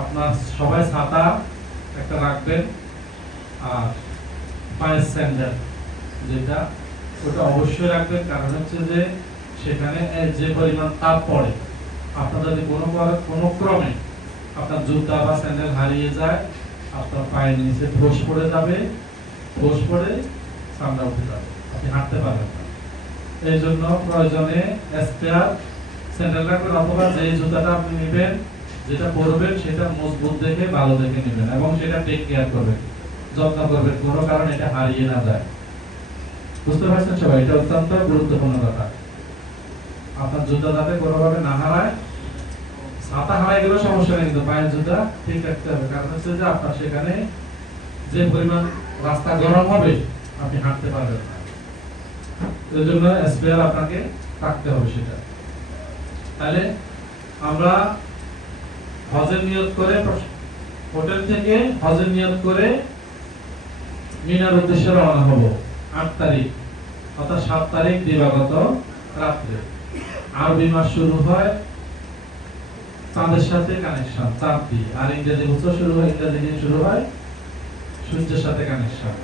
আপনার সবাই ছাতা একটা রাখবেন, আর পায়ের স্যান্ডেল যেটা, ওটা অবশ্যই রাখবেন। কারণ হচ্ছে যে সেখানে যে পরিমাণ তাপ পড়ে, আপনার যদি কোনো ক্রমে আপনার জুতা বা স্যান্ডেল হারিয়ে যায়, আপনার পায়ের নিচে ধস পড়ে যাবে, ধস পড়ে চামড়া উঠে যাবে, আপনি হাঁটতে পারবেন না। এই জন্য প্রয়োজনে স্পেয়ার স্যান্ডেল রাখবেন, অথবা যে জুতাটা আপনি নেবেন, যেটা পরবেন সেটা মজবুত দেখে ভালো দেখে নেবেন, এবং সেটা টেক কেয়ার করবেন, যত্ন করবেন, কোনো কারণে এটা হারিয়ে না যায়। বুঝতে পারছেন সবাই? এটা অত্যন্ত গুরুত্বপূর্ণ কথা। আপনার জুতা যাতে কোনোভাবে না হারায়। ছাতা হারাই গেলেও সমস্যা নেই, কিন্তু পায়ের জুতা ঠিক রাখতে হবে। কারণ হচ্ছে যে আপনার সেখানে যে পরিমাণ রাস্তা গরম হবে, আপনি হাঁটতে পারবেন না। এর জন্য স্পেয়ার আপনাকে রাখতে হবে সেটা। তাহলে আমরা হজের নিয়ত করে হোটেল থেকে হজের নিয়ত করে মিনার উদ্দেশ্যে রওনা হব 8 তারিখ, অর্থাৎ 7 তারিখ দিবাগত রাত্রে। আরবি মাস শুরু হয় চাঁদের সাথে কানেকশন, চাঁদ দিয়ে। আর ইংরেজি বছর শুরু হয়, ইংরেজি দিন শুরু হয় সূর্যের সাথে কানেকশন।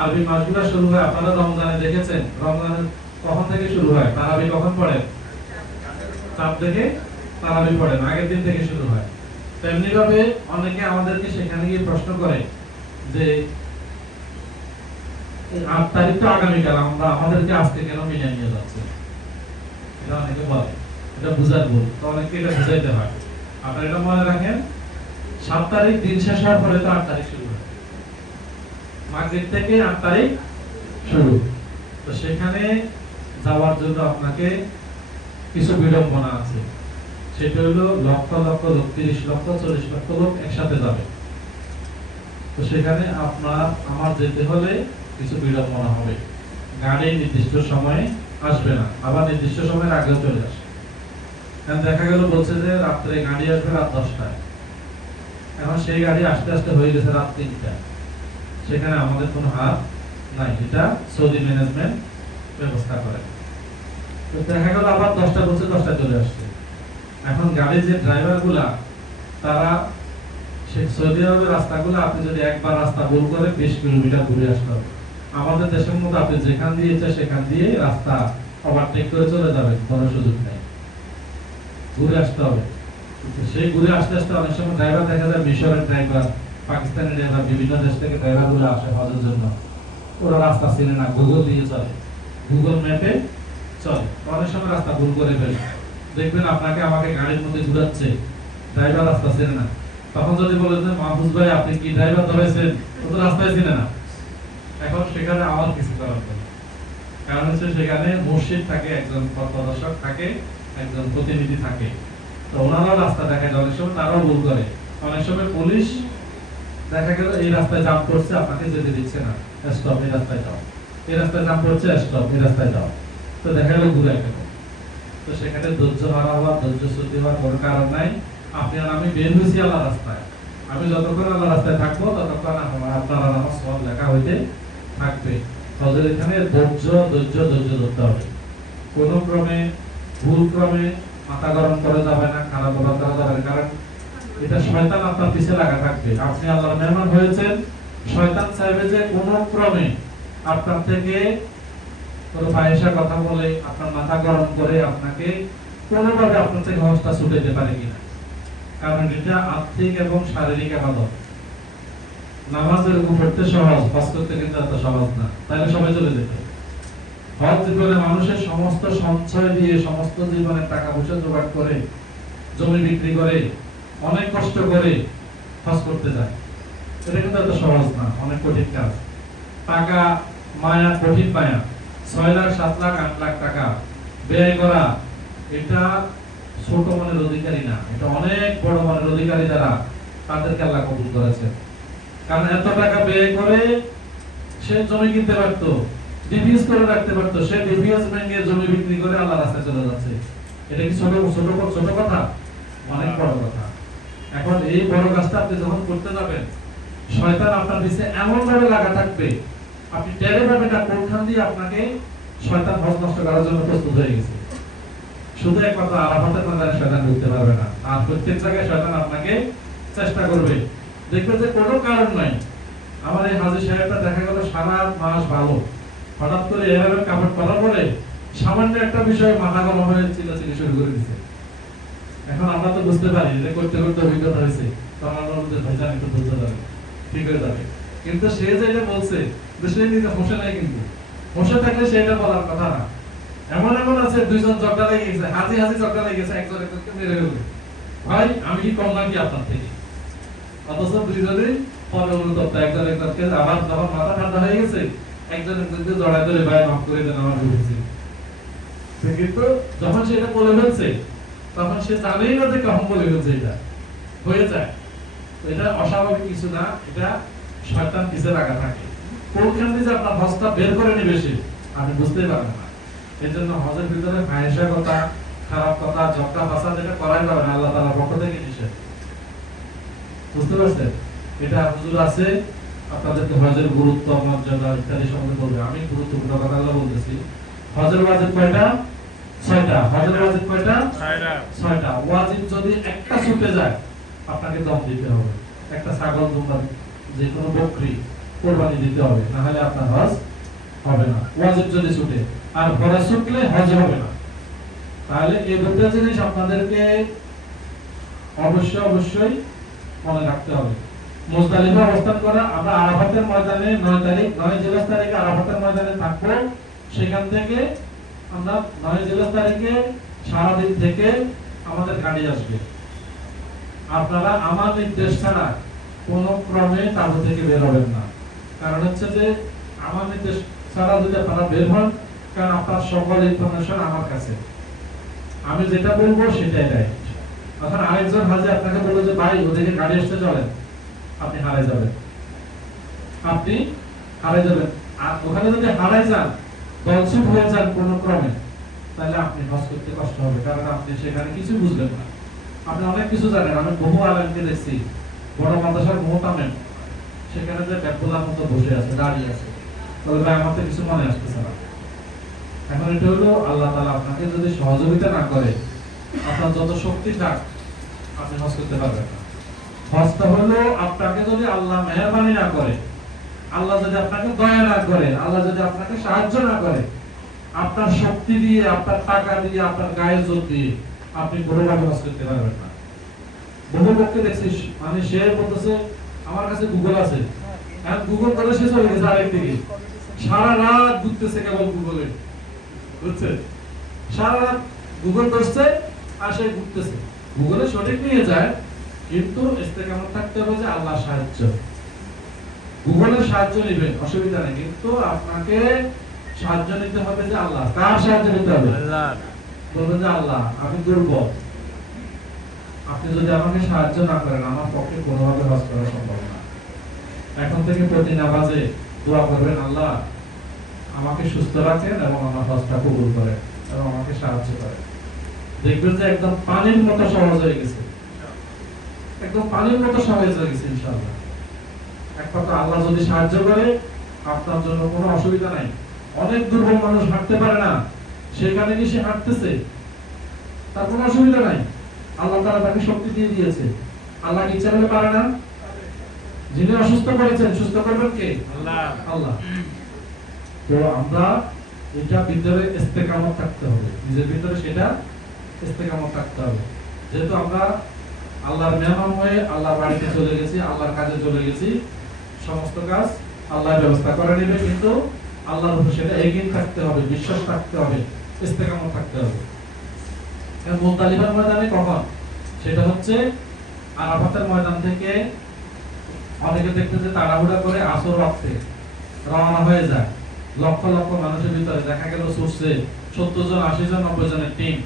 আরবি মাসগুলো শুরু হয়, আপনারা রমজানে দেখেছেন, রমজানের কখন থেকে শুরু হয়? তারাবি কখন পড়ে? চাঁদ থেকে তারাবি পড়ে, আগের দিন থেকে শুরু হয়। তেমনি ভাবে অনেকে আমাদেরকে সেখানে গিয়ে প্রশ্ন করে যে 8 তারিখ তো আগামীকাল, আমরা আমাদেরকে আজকে কেন মিনা নিয়ে যাচ্ছে? এটা অনেকে বলে, এটা বুঝার ভুল। তো অনেকে এটা বুঝাইতে হয়। আপনারা এটা মনে রাখেন, 7 তারিখ দিন শেষ হওয়ার পরে তো 8 তারিখ শুরু হয়, মাগরিব থেকে 8 তারিখ শুরু। তো সেখানে যাওয়ার জন্য আপনাকে কিছু বিড়ম্বনা আছে। সেটা হলো লক্ষ লক্ষ লোক, 30 লক্ষ 40 লক্ষ লোক একসাথে যাবে। তো সেখানে আমার যেতে হলে কিছু বিড়ম্বনা হবে। গাড়ি নির্দিষ্ট সময়ে আসবে না, আবার নির্দিষ্ট সময়ের আগেও চলে আসে। দেখা গেল বলছে যে রাত্রে গাড়ি আসবে রাত 10টায়, এখন সেই গাড়ি আসতে আসতে হয়ে গেছে রাত 3টায়। সেখানে আমাদের কোনো হাত নাই, এটা সৌদি ম্যানেজমেন্ট ব্যবস্থা করে। তো দেখা গেল আবার 10টা বলছে, 10টায় চলে আসছে। এখন গাড়ির যে ড্রাইভার গুলা, তারা সৌদি আরবের রাস্তাগুলো, আপনি যদি একবার রাস্তা ভুল করে 20 কিলোমিটার ঘুরে আসতে হবে। আমাদের দেশের মধ্যে আপনি যেখান দিয়ে ইচ্ছা সেখান দিয়ে রাস্তা ওভারটেক করে চলে যাবেন, কোনো সুযোগ নেই, ঘুরে আসতে হবে। সেই ঘুরে আসতে আসতে অনেক সময় ড্রাইভার দেখা যায় মিশরের ড্রাইভার, পাকিস্তানের ড্রাইভার, বিভিন্ন দেশ থেকে ড্রাইভার গুলো আসে হজের জন্য। ওরা রাস্তা চিনে না, গুগল দিয়ে চলে, গুগল ম্যাপে চলে, অনেক সময় রাস্তা ভুল করে ফেলে। দেখবেন আপনাকে আমাকে গাড়ির মধ্যে ঘুরাচ্ছে, ড্রাইভার রাস্তা চেনে না। তখন যদি বলে যে মাহফুজ ভাই আপনি কি ড্রাইভার ধরেছেন, ও তো রাস্তায় চিনে না। এখন সেখানে আমার কিছু করার নেই, কারণ হচ্ছে সেখানে মুর্শিদ থাকে, একজন পথপ্রদর্শক থাকে, একজন প্রতিনিধি থাকে। তো ওনারাও রাস্তা দেখায়, অনেক সময় তারাও ভুল করে। অনেক সময় পুলিশ দেখা গেল এই রাস্তায় জাম করছে, আপনাকে যেতে দিচ্ছে না, স্টপ, এই রাস্তায় যাও। এই রাস্তায় জাম করছে, স্টপ, এই রাস্তায় যাও। তো দেখা গেল ঘুরে গেল। তো তো সেখানে ধৈর্য হারা হওয়া, ধৈর্য চ্যুতি হওয়ার কোনো কারণ নাই। আপনি আর আমি বের হয়েছি আল্লাহ রাস্তায়, আমি যতক্ষণ আল্লাহ রাস্তায় থাকবো ততক্ষণ আপনার আর আমার সব লেখা হইতে থাকবে। তাদের এখানে ধৈর্য ধৈর্য ধৈর্য ধরতে হবে। কোনো ক্রমে ভুল ক্রমে মাথা গরম করে যাবে না, খারাপ করা যাবে না, কারণ এটা শয়তান আপনার পিছে লাগা থাকবে। আপনি আল্লাহর মেহমান হয়েছেন, শয়তান চাইবে যে কোনো ক্রমে আপনার থেকে কোনো ফাহিশা কথা বলে আপনার মাথা গরম করে আপনাকে কোনোভাবে আপনার থেকে হস্তা ছুটে যেতে পারে কিনা। কারণ এটা আর্থিক এবং শারীরিক ইবাদত। নামাজের পড়তে সহজ, হজ করতে কিন্তু এত সহজ না, তাহলে সবাই চলে যেত। হজ জীবনে মানুষের সমস্ত সঞ্চয় দিয়ে, সমস্ত জীবনের টাকা পয়সা জোগাড় করে, জমি বিক্রি করে, অনেক কষ্ট করে হজ করতে যায়। এটা কিন্তু এত সহজ না, অনেক কঠিন কাজ। টাকা মায়া, কঠিন মায়া, 6 লাখ 7 লাখ 8 লাখ টাকা ব্যয় করা, এটা ছোট মনের অধিকারী না, এটা অনেক বড় মনের অধিকারী যারা, তাদেরকে আল্লাহ কবুল করেছেন। কারণ এত টাকা ব্যয় করে সে জমি কিনতে পারতো, ডিভিএস করে রাখতে পারতো, সে ডিভিএস ব্যাংকে জমি বিক্রি করে আল্লাহ রাস্তায় চলে যাচ্ছে। এটা কি ছোট ছোট ছোট কথা? অনেক বড় কথা। এখন এই বড় কাজটা আপনি যখন করতে যাবেন, শয়তান আপনার পিছে এমন ভাবে লাগা থাকবে, আপনি টেরে পাবেন না কোনখান দিয়ে আপনাকে শয়তান হজ নষ্ট করার জন্য প্রস্তুত হয়ে গেছে। শুধু এক কথা, আরাফাতের ময়দানে শয়তান ঢুকতে পারবে না, আর প্রত্যেক জায়গায় শয়তান আপনাকে চেষ্টা করবে। দেখবে যে কোনো কারণ নাই। আমার এই হাজী সাহেবটা দেখা গেল সারা মাস ভালো, হঠাৎ করে এভাবে কাপড় পরা পরে সামান্য একটা বিষয়ে মাথা গরম হয়ে চিল্লাচিল্লি শুরু করে দিচ্ছে। এখন আমরা তো বুঝতে পারি যে করতে করতে অভিজ্ঞতা হয়েছে, তখন আমরা বলতে ভাইজান একটু ধৈর্য ধরে, ঠিক হয়ে যাবে। কিন্তু সে যেটা বলছে সে নিজে হোসে নাই, কিন্তু হোসে থাকলে সেটা বলার কথা না। এমন এমন আছে দুইজন ঝগড়া লেগে গেছে, হাজি হাজি ঝগড়া লেগে গেছে, একজন একজনকে মেরে ফেলবে। ভাই আমি কি কম নাকি আপনার থেকে? অথচ দুইজনই পরে অনুতপ্ত, একজন একজনকে আবার যখন মাথা ঠান্ডা হয়ে গেছে, একজন একজনকে জড়ায় ধরে ভাই মাফ করে দেন, আমার ভুল হয়েছে। কিন্তু যখন সে এটা বলে ফেলছে, তখন সে জানেই না যে কখন বলে ফেলছে, এটা হয়ে যায়। এটা অস্বাভাবিক কিছু না, এটা শয়তান পিছে লাগা থাকে। কোনখান থেকে আপনার হজটা বের করে নেবে সে, আপনি বুঝতেই পারবেন না। এই জন্য হজের ভিতরে ফাহিশা কথা, খারাপ কথা, ঝগড়া ফাসাদ এটা করাই যাবে না, আল্লাহ তাআলার পক্ষ থেকে নিষেধ। বুঝতে পারছেন? এটা হুজুর আছে আপনাদেরকে হজের গুরুত্ব, মর্যাদা ইত্যাদি সম্বন্ধে বলবে। আমি গুরুত্বপূর্ণ কথাগুলো বলতেছি। হজের ওয়াজিব কয়টা? 6টা। হজের ওয়াজিব কয়টা? 6টা। ওয়াজিব যদি একটা ছুটে যায়, আপনাকে দম দিতে হবে। একটা ছাগল, দুম্বা, যে কোনো বকরি কুরবানি দিতে হবে, না হলে আপনার হজ হবে না। ওয়াজিব যদি ছুটে, আর ফরজ ছুটলে হজ হবে না। তাহলে এই দুটো জিনিস আপনাদেরকে অবশ্যই মনে রাখতে হবে। মুজদালিফা অবস্থান করা, আমরা আরাফাতের ময়দানে 9 জিলহজ তারিখে আরাফাতের ময়দানে থাকবো। সেখান থেকে আমরা 9 জিলহজ তারিখে সারাদিন থেকে আমাদের গাড়ি আসবে। আপনারা আমার নির্দেশ ছাড়া কোনো ক্রমে তাবু থেকে বের হবেন না। কারণ হচ্ছে যে আমার নির্দেশ ছাড়া যদি আপনারা বের হন, কারণ আপনার সকল ইনফরমেশন আমার কাছে, আমি যেটা বলবো সেটাই রাইট। এখন আরেকজন হাজি আপনাকে বললো যে ভাই ওদিকে গাড়ি আসতে চলেন, আপনি হারাই যাবেন, আপনি হারাই যাবেন। আর ওখানে যদি হারাই যান, দলছুট হয়ে যান কোনো ক্রমে, তাহলে আপনি হজ করতে কষ্ট হবে, কারণ আপনি সেখানে কিছু বুঝলেন না। আপনি অনেক কিছু জানেন, আমি বহু আলেমকে দেখছি বড় মাদ্রাসার মোহতামেম, সেখানে যে ব্যাপলার মতো বসে আছে, দাঁড়িয়ে আছে, তবে ভাই আমার তো কিছু মনে আসতেছে না। এখন এটা হলো আল্লাহ তাআলা আপনাকে যদি সহযোগিতা না করে, আপনার যত শক্তি থাক, আপনি হজ করতে পারবেন না। হজটা হলো আপনাকে যদি আল্লাহ মেহেরবানি না করে, আল্লাহ যদি আপনাকে দয়া না করে, আল্লাহ যদি আপনাকে সাহায্য না করে, আপনার শক্তি দিয়ে, আপনার টাকা দিয়ে, আপনার গায়ের জোর দিয়ে আপনি কোনোভাবে হজ করতে পারবেন না। বহু লোককে দেখছিস, মানে সে বলতেছে আমার কাছে গুগল আছে, এখন গুগল করে সে চলে গেছে আরেকদিকে, সারা রাত ঘুরতেছে কেবল গুগলে, বুঝছেন? সারা রাত গুগল করছে আর সে ঘুরতেছে। গুগলে সঠিক নিয়ে যায়, কিন্তু ইস্তেকামত থাকতে হবে যে আল্লাহর সাহায্য। গুগলের সাহায্য নেবেন, অসুবিধা নেই, কিন্তু আপনাকে সাহায্য নিতে হবে যে আল্লাহ। কার সাহায্য নিতে হবে? আল্লাহ। বলবেন যে আল্লাহ আমি দুর্বল, আপনি যদি আমাকে সাহায্য না করেন, আমার পক্ষে কোনোভাবে হজ করা সম্ভব না। এখন থেকে প্রতি নামাজে দোয়া করবেন, আল্লাহ আমাকে সুস্থ রাখেন এবং আমার হজটা কবুল করেন এবং আমাকে সাহায্য করেন। দেখবেন যে একদম পানির মতো সহজ হয়ে গেছে, একদম পানির মতো সহজ হয়ে গেছে ইনশাআল্লাহ। একমাত্র আল্লাহ যদি সাহায্য করে আপনার জন্য কোনো অসুবিধা নাই। অনেক দুর্বল মানুষ হাঁটতে পারে না, সেখানে গিয়ে সে হাঁটতেছে, তার কোনো অসুবিধা নাই। আল্লাহ তাআলা তাকে শক্তি দিয়ে দিয়েছে। আল্লাহ কি ইচ্ছা করলে পারে না? যিনি অসুস্থ করেছেন সুস্থ করবেন কে? আল্লাহ। আল্লাহ। তো আমরা এটা ভিতরে ইস্তেকামত থাকতে হবে, নিজের ভিতরে সেটা ইস্তেকামত থাকতে হবে। যেহেতু আমরা আল্লাহর মেহমান হয়ে আল্লাহর বাড়িতে চলে গেছি, আল্লাহর কাজে চলে গেছি, সমস্ত কাজ আল্লাহ ব্যবস্থা করে নেবে, কিন্তু আল্লাহর উপর সেটা এগিয়ে থাকতে হবে, বিশ্বাস থাকতে হবে, ইস্তেকামত থাকতে হবে। মুজদালিফার ময়দানে কখন? সেটা হচ্ছে আরাফাতের ময়দান থেকে অনেকে দেখতে যে তাড়াহুড়া করে আসর ওয়াক্তে রওনা হয়ে যায়, লক্ষ লক্ষ মানুষের ভিতরে দেখা গেল ছুটছে 70 জন 80 জন 90 জনের টিম,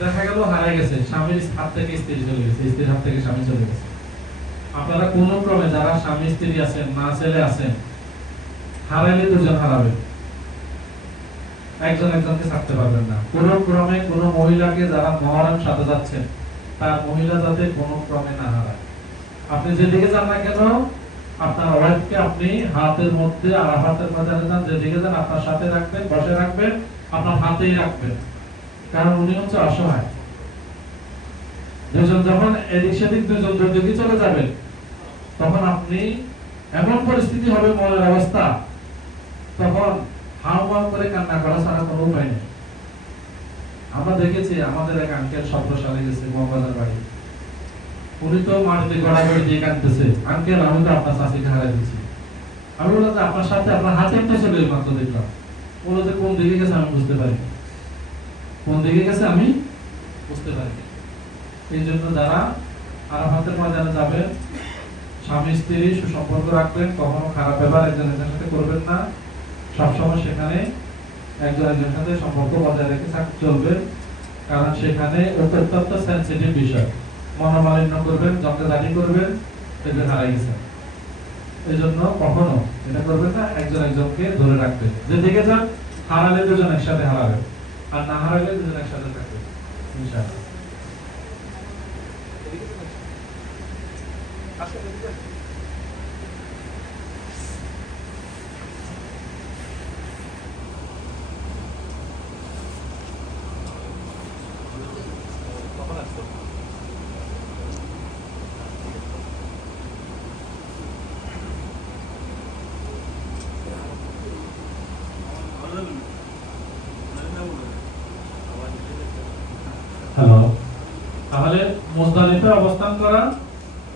দেখা গেল হারিয়ে গেছে, স্বামীর হাত থেকে স্ত্রী চলে গেছে, স্ত্রীর হাত থেকে স্বামী চলে গেছে। আপনারা কোন ক্রমে যারা স্বামী স্ত্রী আছেন, মা ছেলে আছেন, হারাইলে দুজন হারাবে, একজন একজনকে ছাড়তে পারবেন না। কোন ক্রমে কোন মহিলাকে যারা মহরম সাথে যাচ্ছেন, তার মহিলা যাতে কোন ক্রমে না হারায়। আপনি যেদিকে যান না কেন, আপনার ওয়াইফকে আপনি হাতের মধ্যে আরাফাতের ময়দানে যান, যেদিকে যান আপনার সাথে রাখবেন, বসে রাখবেন, আপনার হাতেই রাখবেন, কারণ উনি হচ্ছে অসহায়। দুজন যখন এদিক সেদিক দুজন দুদিকে চলে যাবেন, তখন আপনি এমন পরিস্থিতি হবে মনের অবস্থা, তখন হাউমাউ করে কান্না করা ছাড়া কোনো উপায় নেই। আমরা দেখেছি আমাদের এক আঙ্কেল 17 সালে গেছে মহাবাজার বাড়ি, উনি তো মাটিতে গড়াগড়ি দিয়ে কাঁদতেছে, আঙ্কেল আমি তো আপনার চাষিকে হারাই দিচ্ছি। আমি বললাম যে আপনার সাথে আপনার হাতে একটা ছেলে মাত্র দেখলাম। বললো যে কোন দিকে গেছে আমি বুঝতে পারি, কোন দিকে গেছে আমি বুঝতে পারি। এই জন্য যারা আরাফাতের ময়দানে যাবেন, স্বামী স্ত্রী সুসম্পর্ক রাখবেন, কখনো খারাপ ব্যবহার একজন একজনের সাথে করবেন না, সবসময় সেখানে একজন একজনের সাথে সম্পর্ক বজায় রেখে চলবেন, কারণ সেখানে অত্যন্ত সেনসিটিভ বিষয়। মনোমালিন্য করবেন, জঙ্গলানি করবেন, এদের হারাই গেছে। এই জন্য কখনো এটা করবেন না, একজন একজনকে ধরে রাখবেন। যেদিকে যান হারালে দুজন একসাথে হারাবেন, আর না হারালে দুজন একসাথে থাকবেন ইনশাআল্লাহ। হ্যালো, তাহলে মুজদালিফায় অবস্থান করা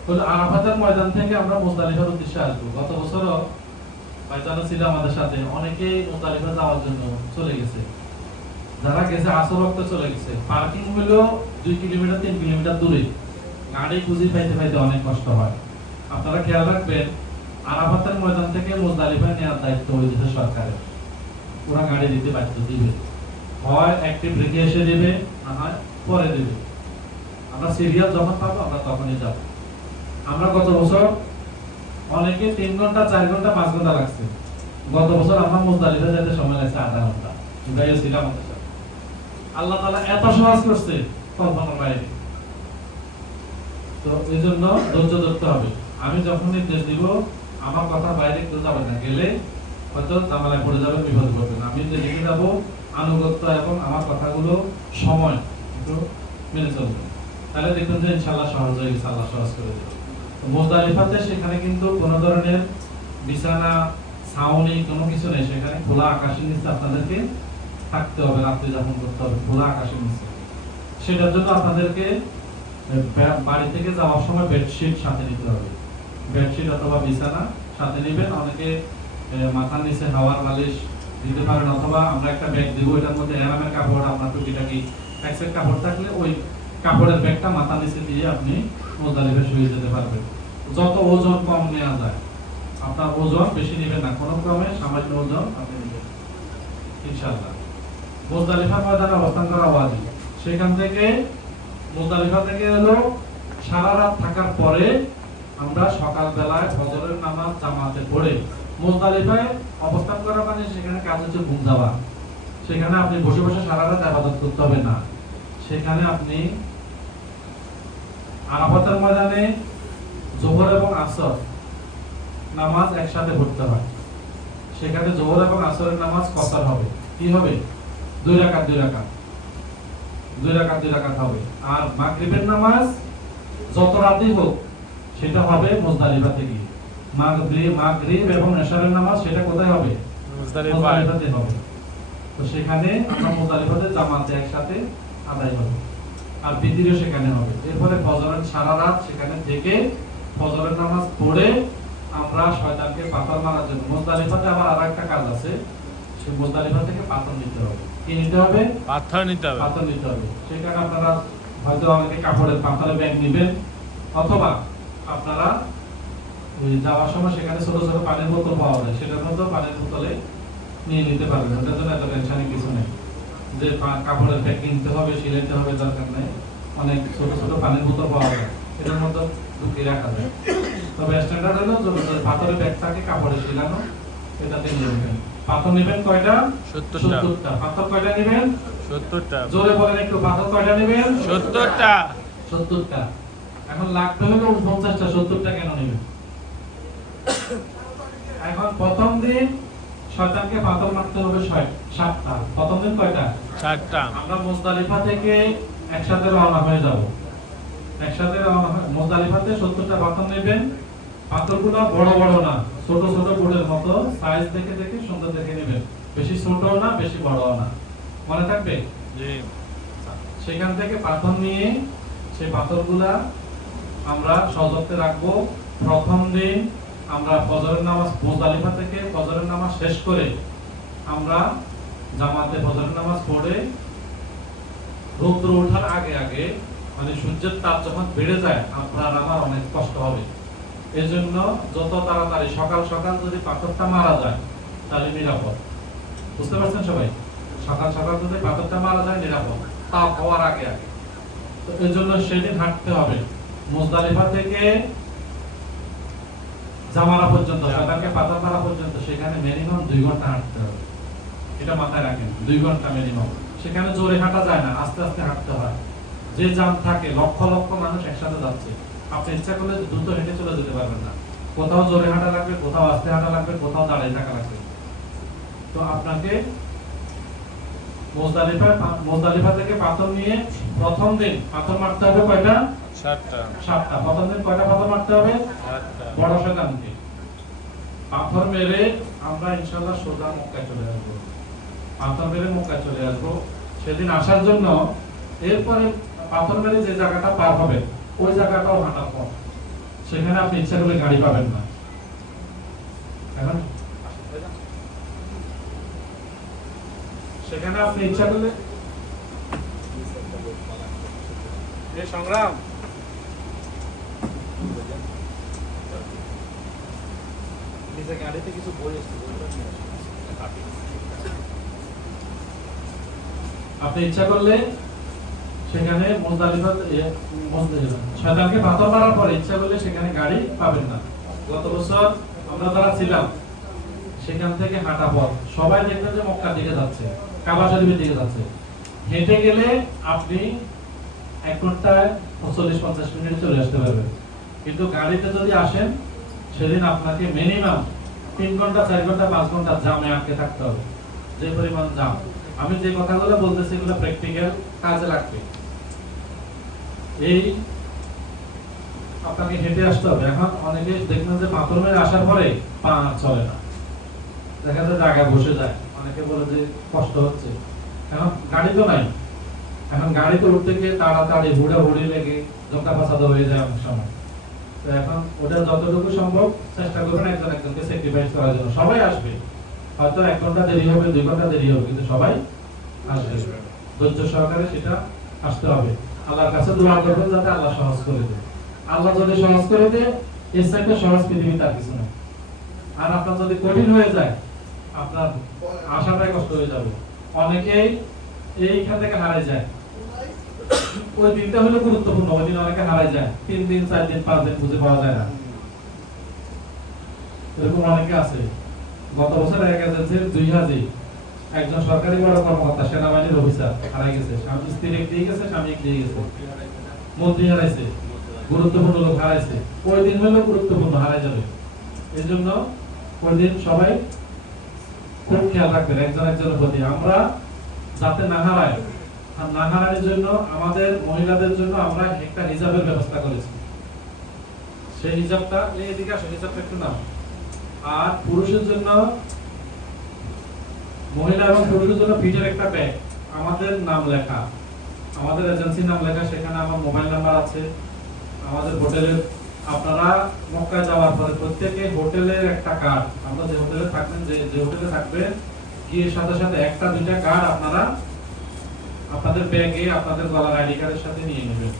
হলো আরাফাতের ময়দান থেকে আমরা মুজদালিফার উদ্দেশ্যে আসবো। গত বছরও ভাইজান ছিল আমাদের সাথে, অনেকেই মুজদালিফা যাওয়ার জন্য চলে গেছে, যারা গেছে আসর ওয়াক্তে চলে গেছে। পার্কিং হলো 2 কিলোমিটার 3 কিলোমিটার দূরে, গাড়ি খুঁজে পাইতে পাইতে অনেক কষ্ট হয়। আপনারা খেয়াল রাখবেন, আরাফাতের ময়দান থেকে মুজদালিফায় নেওয়ার দায়িত্ব ওই দেশের সরকারের, ওরা গাড়ি দিতে বাধ্য দিবে, হয় অ্যাক্টিভ রেখে এসে দেবে, না হয় পরে দেবে। আমরা সিরিয়াল যখন পাবো আমরা তখনই যাব। আমরা গত বছর অনেকে 3 ঘন্টা 4 ঘন্টা 5 ঘন্টা লাগছে, গত বছর আমরা মুজদালিফা যেতে সময় লাগছে আধা ঘন্টা। ইব্রাহিম ছিলাম আমাদের সাথে, আল্লাহ তাআলা এত সহজ করছে কল্পনার বাইরে। তো এই জন্য ধৈর্য ধরতে হবে। আমি যখন নির্দেশ দিব আমার কথা বাইরে কেউ যাবে না, গেলে হয়তো ঝামেলায় পড়ে যাবে, বিপদে পড়বেন। আমি যেদিকে যাব আনুগত্য এবং আমার কথাগুলো সময় একটু মেনে চলবে, তাহলে দেখবেন যে ইনশাআল্লাহ সহজ হয়ে গেছে, আল্লাহ সহজ করে দেবে। তো মুজদালিফাতে সেখানে কিন্তু কোনো ধরনের বিছানা ছাউনি কোনো কিছু নেই, সেখানে খোলা আকাশের নিচে আপনাদেরকে থাকতে হবে, রাত্রি যাপন করতে হবে খোলা আকাশের নিচে। সেটার জন্য আপনাদেরকে বাড়ি থেকে যাওয়ার সময় বেডশিট সাথে নিতে হবে, বেডশিট অথবা বিছানা সাথে নেবেন। অনেকে মাথার নিচে হাওয়ার বালিশ দিতে পারেন, অথবা আমরা একটা ব্যাগ দিব, এটার মধ্যে আরামের কাপড়, আপনার টুকিটাকি এক সেট কাপড় থাকলে ওই কাপড়ের ব্যাগটা মাথার নিচে দিয়ে আপনি মুজদালিফায় শুয়ে যেতে পারবেন। যত ওজন কম নেওয়া যায়, আপনার ওজন বেশি নেবেন না, কোনো ক্রমে সামান্য ওজন আপনি নেবেন ইনশাআল্লাহ। মুজদালিফা ময়দানে অবস্থান করা ওয়াজিব। সেখান থেকে মুজদালিফা থেকে হলো সারা রাত থাকার পরে আমরা সকাল বেলায় ফজরের নামাজ জামাতে পড়ে মুজদালিফায় অবস্থান করা, মানে সেখানে কাজ হচ্ছে ঘুম যাওয়া। সেখানে আপনি বসে বসে সারা রাত ইবাদত করতে হবে না, সেখানে আপনি আরাফাতের ময়দানে জোহর এবং আসর নামাজ একসাথে পড়তে হয়। সেখানে জোহর এবং আসরের নামাজ কসর হবে। কি হবে? 2 রাকাত 2 রাকাত 2 রাকাত 2 রাকাত হবে। আর মাগরিবের নামাজ যত রাতেই হোক সেটা হবে মুজদালিফাতে গিয়ে। মাগরিব এবং এশারের নামাজ সেটা কোথায় হবে? মুজদালিফাতে হবে। তো সেখানে আমরা মুজদালিফাতে জামাতে একসাথে আদায় হবে। আর বিতিরও সেখানে হবে। এরপরে ফজরের সারা রাত সেখানে থেকে ফজরের নামাজ পড়ে আমরা শয়তানকে পাথর মারার জন্য মুজদালিফাতে আবার আরেকটা কাজ আছে। সেই মুজদালিফা থেকে পাথর নিতে হবে। কি নিতে হবে? পাথর নিতে হবে। পাথর নিতে হবে। সেখানে আপনারা হয়তো অনেকে কাপড়ের পাথরের ব্যাগ নেবেন, অথবা আপনারা ওই যাওয়ার সময় সেখানে ছোট ছোট পানির বোতল পাওয়া যায়, সেটার মধ্যে পানির বোতলে নিয়ে নিতে পারবেন। ওটার জন্য এত টেনশনের কিছু নেই যে কাপড়ের ব্যাগ কিনতে হবে, সিলাইতে হবে, দরকার নেই। অনেক ছোট ছোট পানির বোতল পাওয়া যায়, এটার মধ্যে ঢুকিয়ে রাখা যায়। তবে স্ট্যান্ডার্ড হলো যে পাথরের ব্যাগ থাকে কাপড়ে সিলানো, এটাতে নিয়ে নেবেন। পাথর নেবেন কয়টা? 70টা। পাথর কয়টা নেবেন? 70টা। জোরে বলেন একটু, পাথর কয়টা নেবেন? 70টা। 70টা। এখন লাগবে হলো 49টা, 70টা কেন নেবেন? এখন প্রথম দিন শয়তানকে পাথর মারতে হবে 7টা। প্রথম দিন কয়টা? 7টা। আমরা মুজদালিফা থেকে একসাথে রওনা হয়ে যাব। একসাথে রওনা হয়ে মুজদালিফাতে 70টা পাথর নেবেন। পাথরগুলো বড় বড় না, ছোট ছোট বোর্ডের মতো সাইজ দেখে দেখে সুন্দর দেখে নেবেন। বেশি ছোটও না, বেশি বড়ও না। মনে থাকবে? জি। সেখান থেকে পাথর নিয়ে সেই পাথরগুলা আমরা সযত্নে রাখবো। প্রথম দিন আমরা ফজরের নামাজ মুজদালিফা থেকে ফজরের নামাজ শেষ করে আমরা জামাতে ফজরের নামাজ পড়ে রৌদ্র ওঠার আগে আগে, মানে সূর্যের তাপ যখন বেড়ে যায় আপনার আমার অনেক কষ্ট হবে। এজন্য যত তাড়াতাড়ি সকাল সকাল যদি পাথরটা মারা যায় তাহলে নিরাপদ। বুঝতে পারছেন সবাই? সকাল সকাল যদি পাথরটা মারা যায় নিরাপদ, তাপ হওয়ার আগে আগে। তো এজন্য সেদিন হাঁটতে হবে মুজদালিফা থেকে জামারা পর্যন্ত, শয়তানকে পাথর মারা পর্যন্ত। সেখানে মিনিমাম 2 ঘন্টা হাঁটতে হবে। এটা মাথায় রাখেন, 2 ঘন্টা মিনিমাম। সেখানে জোরে হাঁটা যায় না, আস্তে আস্তে হাঁটতে হয়। যে জ্যাম থাকে, লক্ষ লক্ষ মানুষ একসাথে যাচ্ছে, আপনি ইচ্ছা করলে দ্রুত হেঁটে চলে যেতে পারবেন না। কোথাও জোরে হাঁটা লাগবে, কোথাও আস্তে হাঁটা লাগবে, কোথাও দাঁড়িয়ে থাকা লাগবে। তো আপনাকে মুজদালিফা থেকে পাথর নিয়ে প্রথম দিন পাথর মারতে হবে কয়টা? 7টা। 7টা। প্রথম দিন কয়টা পাথর মারতে হবে? 7টা। বড় শয়তানকে পাথর মেরে আমরা ইনশাআল্লাহ সোজা মক্কায় চলে আসবো। পাথর মেরে মক্কায় চলে আসবো। সেদিন আসার জন্য এরপরে পাথর মেরে যে জায়গাটা পার হবে ওই জায়গাটাও হাঁটার পথ। সেখানে আপনি ইচ্ছা করলে গাড়ি পাবেন না। এখন সেখানে আপনি ইচ্ছা করলে এই সংগ্রাম নিজে গাড়িতে কিছু বই আছে, বইটা নিয়ে আসুন। আপনি ইচ্ছা করলে সেখানে শয়তানকে পাথর মারার পরে ইচ্ছা করলে সেখানে গাড়ি পাবেন না। গত বছর আমরা যারা ছিলাম সেখান থেকে হাঁটা পথ, সবাই দেখবেন যে মক্কার দিকে যাচ্ছে, কাবা শরীফের দিকে যাচ্ছে। হেঁটে গেলে আপনি 1 ঘন্টায় 40-50 মিনিটে চলে আসতে পারবেন। কিন্তু গাড়িতে যদি আসেন সেদিন আপনাকে মিনিমাম 3 ঘন্টা 4 ঘন্টা 5 ঘন্টা জামে আটকে থাকতে হবে। যে পরিমাণ জাম। আমি যে কথাগুলো বলতেছি এগুলো প্র্যাকটিক্যাল কাজে লাগবে। এই আপনাকে হেঁটে আসতে হবে। এখন অনেকে দেখবেন যে পাথর মেরে আসার পরে পা চলে না, দেখা যায় জায়গায় বসে যায়। অনেকে বলে যে কষ্ট হচ্ছে। এখন গাড়ি তো নাই, এখন গাড়িতে উঠতে গিয়ে তাড়াতাড়ি হুড়াহুড়ি লেগে জঙ্কা ফাসাদ হয়ে যায় অনেক সময়। তো এখন ওটা যতটুকু সম্ভব চেষ্টা করবেন একজন একজনকে স্যাক্রিফাইস করার জন্য। সবাই আসবে, হয়তো 1 ঘন্টা দেরি হবে, 2 ঘন্টা দেরি হবে, কিন্তু সবাই আসবে। ধৈর্য সহকারে সেটা আসতে হবে। আল্লাহর কাছে দোয়া করবেন যাতে আল্লাহ সহজ করে দেয়। আল্লাহ যদি সহজ করে দেয়, এর চাইতে সহজ পৃথিবীতে আর কিছু নেই। আর আপনার যদি কঠিন হয়ে যায় আপনার আশাটাই কষ্ট হয়ে যাবে। অনেকেই এইখান থেকে হারিয়ে যায়। ওই দিনটা হলো গুরুত্বপূর্ণ, ওই দিন অনেকে হারিয়ে যায়। 3 দিন 4 দিন 5 দিন খুঁজে পাওয়া যায় না। এরকম অনেকে আছে। গত বছর এক এজেন্সির 2 হাজি একজন সরকারি বড় কর্মকর্তা সেনাবাহিনীর অফিসার হারাই গেছে, স্বামী স্ত্রী দিয়ে গেছে, স্বামী দিয়ে গেছে, মন্ত্রী হারাইছে, গুরুত্বপূর্ণ লোক হারাইছে। ওই দিন হলো গুরুত্বপূর্ণ, হারাই যাবে। এই জন্য ওই দিন সবাই খুব খেয়াল রাখবেন একজন একজনের প্রতি, আমরা যাতে না হারায়। আর না হারানোর জন্য আমাদের মহিলাদের জন্য আমরা একটা হিজাবের ব্যবস্থা করেছি। সেই হিজাবটা এদিকে আসো, হিজাবটা একটু নাও। আর পুরুষের জন্য, মহিলা এবং পুরুষের জন্য পিঠের একটা ব্যাগ, আমাদের নাম লেখা, আমাদের এজেন্সির নাম লেখা, সেখানে আমার মোবাইল নাম্বার আছে। আমাদের হোটেলের, আপনারা মক্কায় যাওয়ার পরে প্রত্যেকে হোটেলের একটা কার্ড, আমরা যে হোটেলে থাকবেন, যে হোটেলে থাকবেন, গিয়ে সাথে সাথে একটা দুইটা কার্ড আপনারা আপনাদের ব্যাগে আপনাদের গলার আইডি কার্ডের সাথে নিয়ে নেবেন।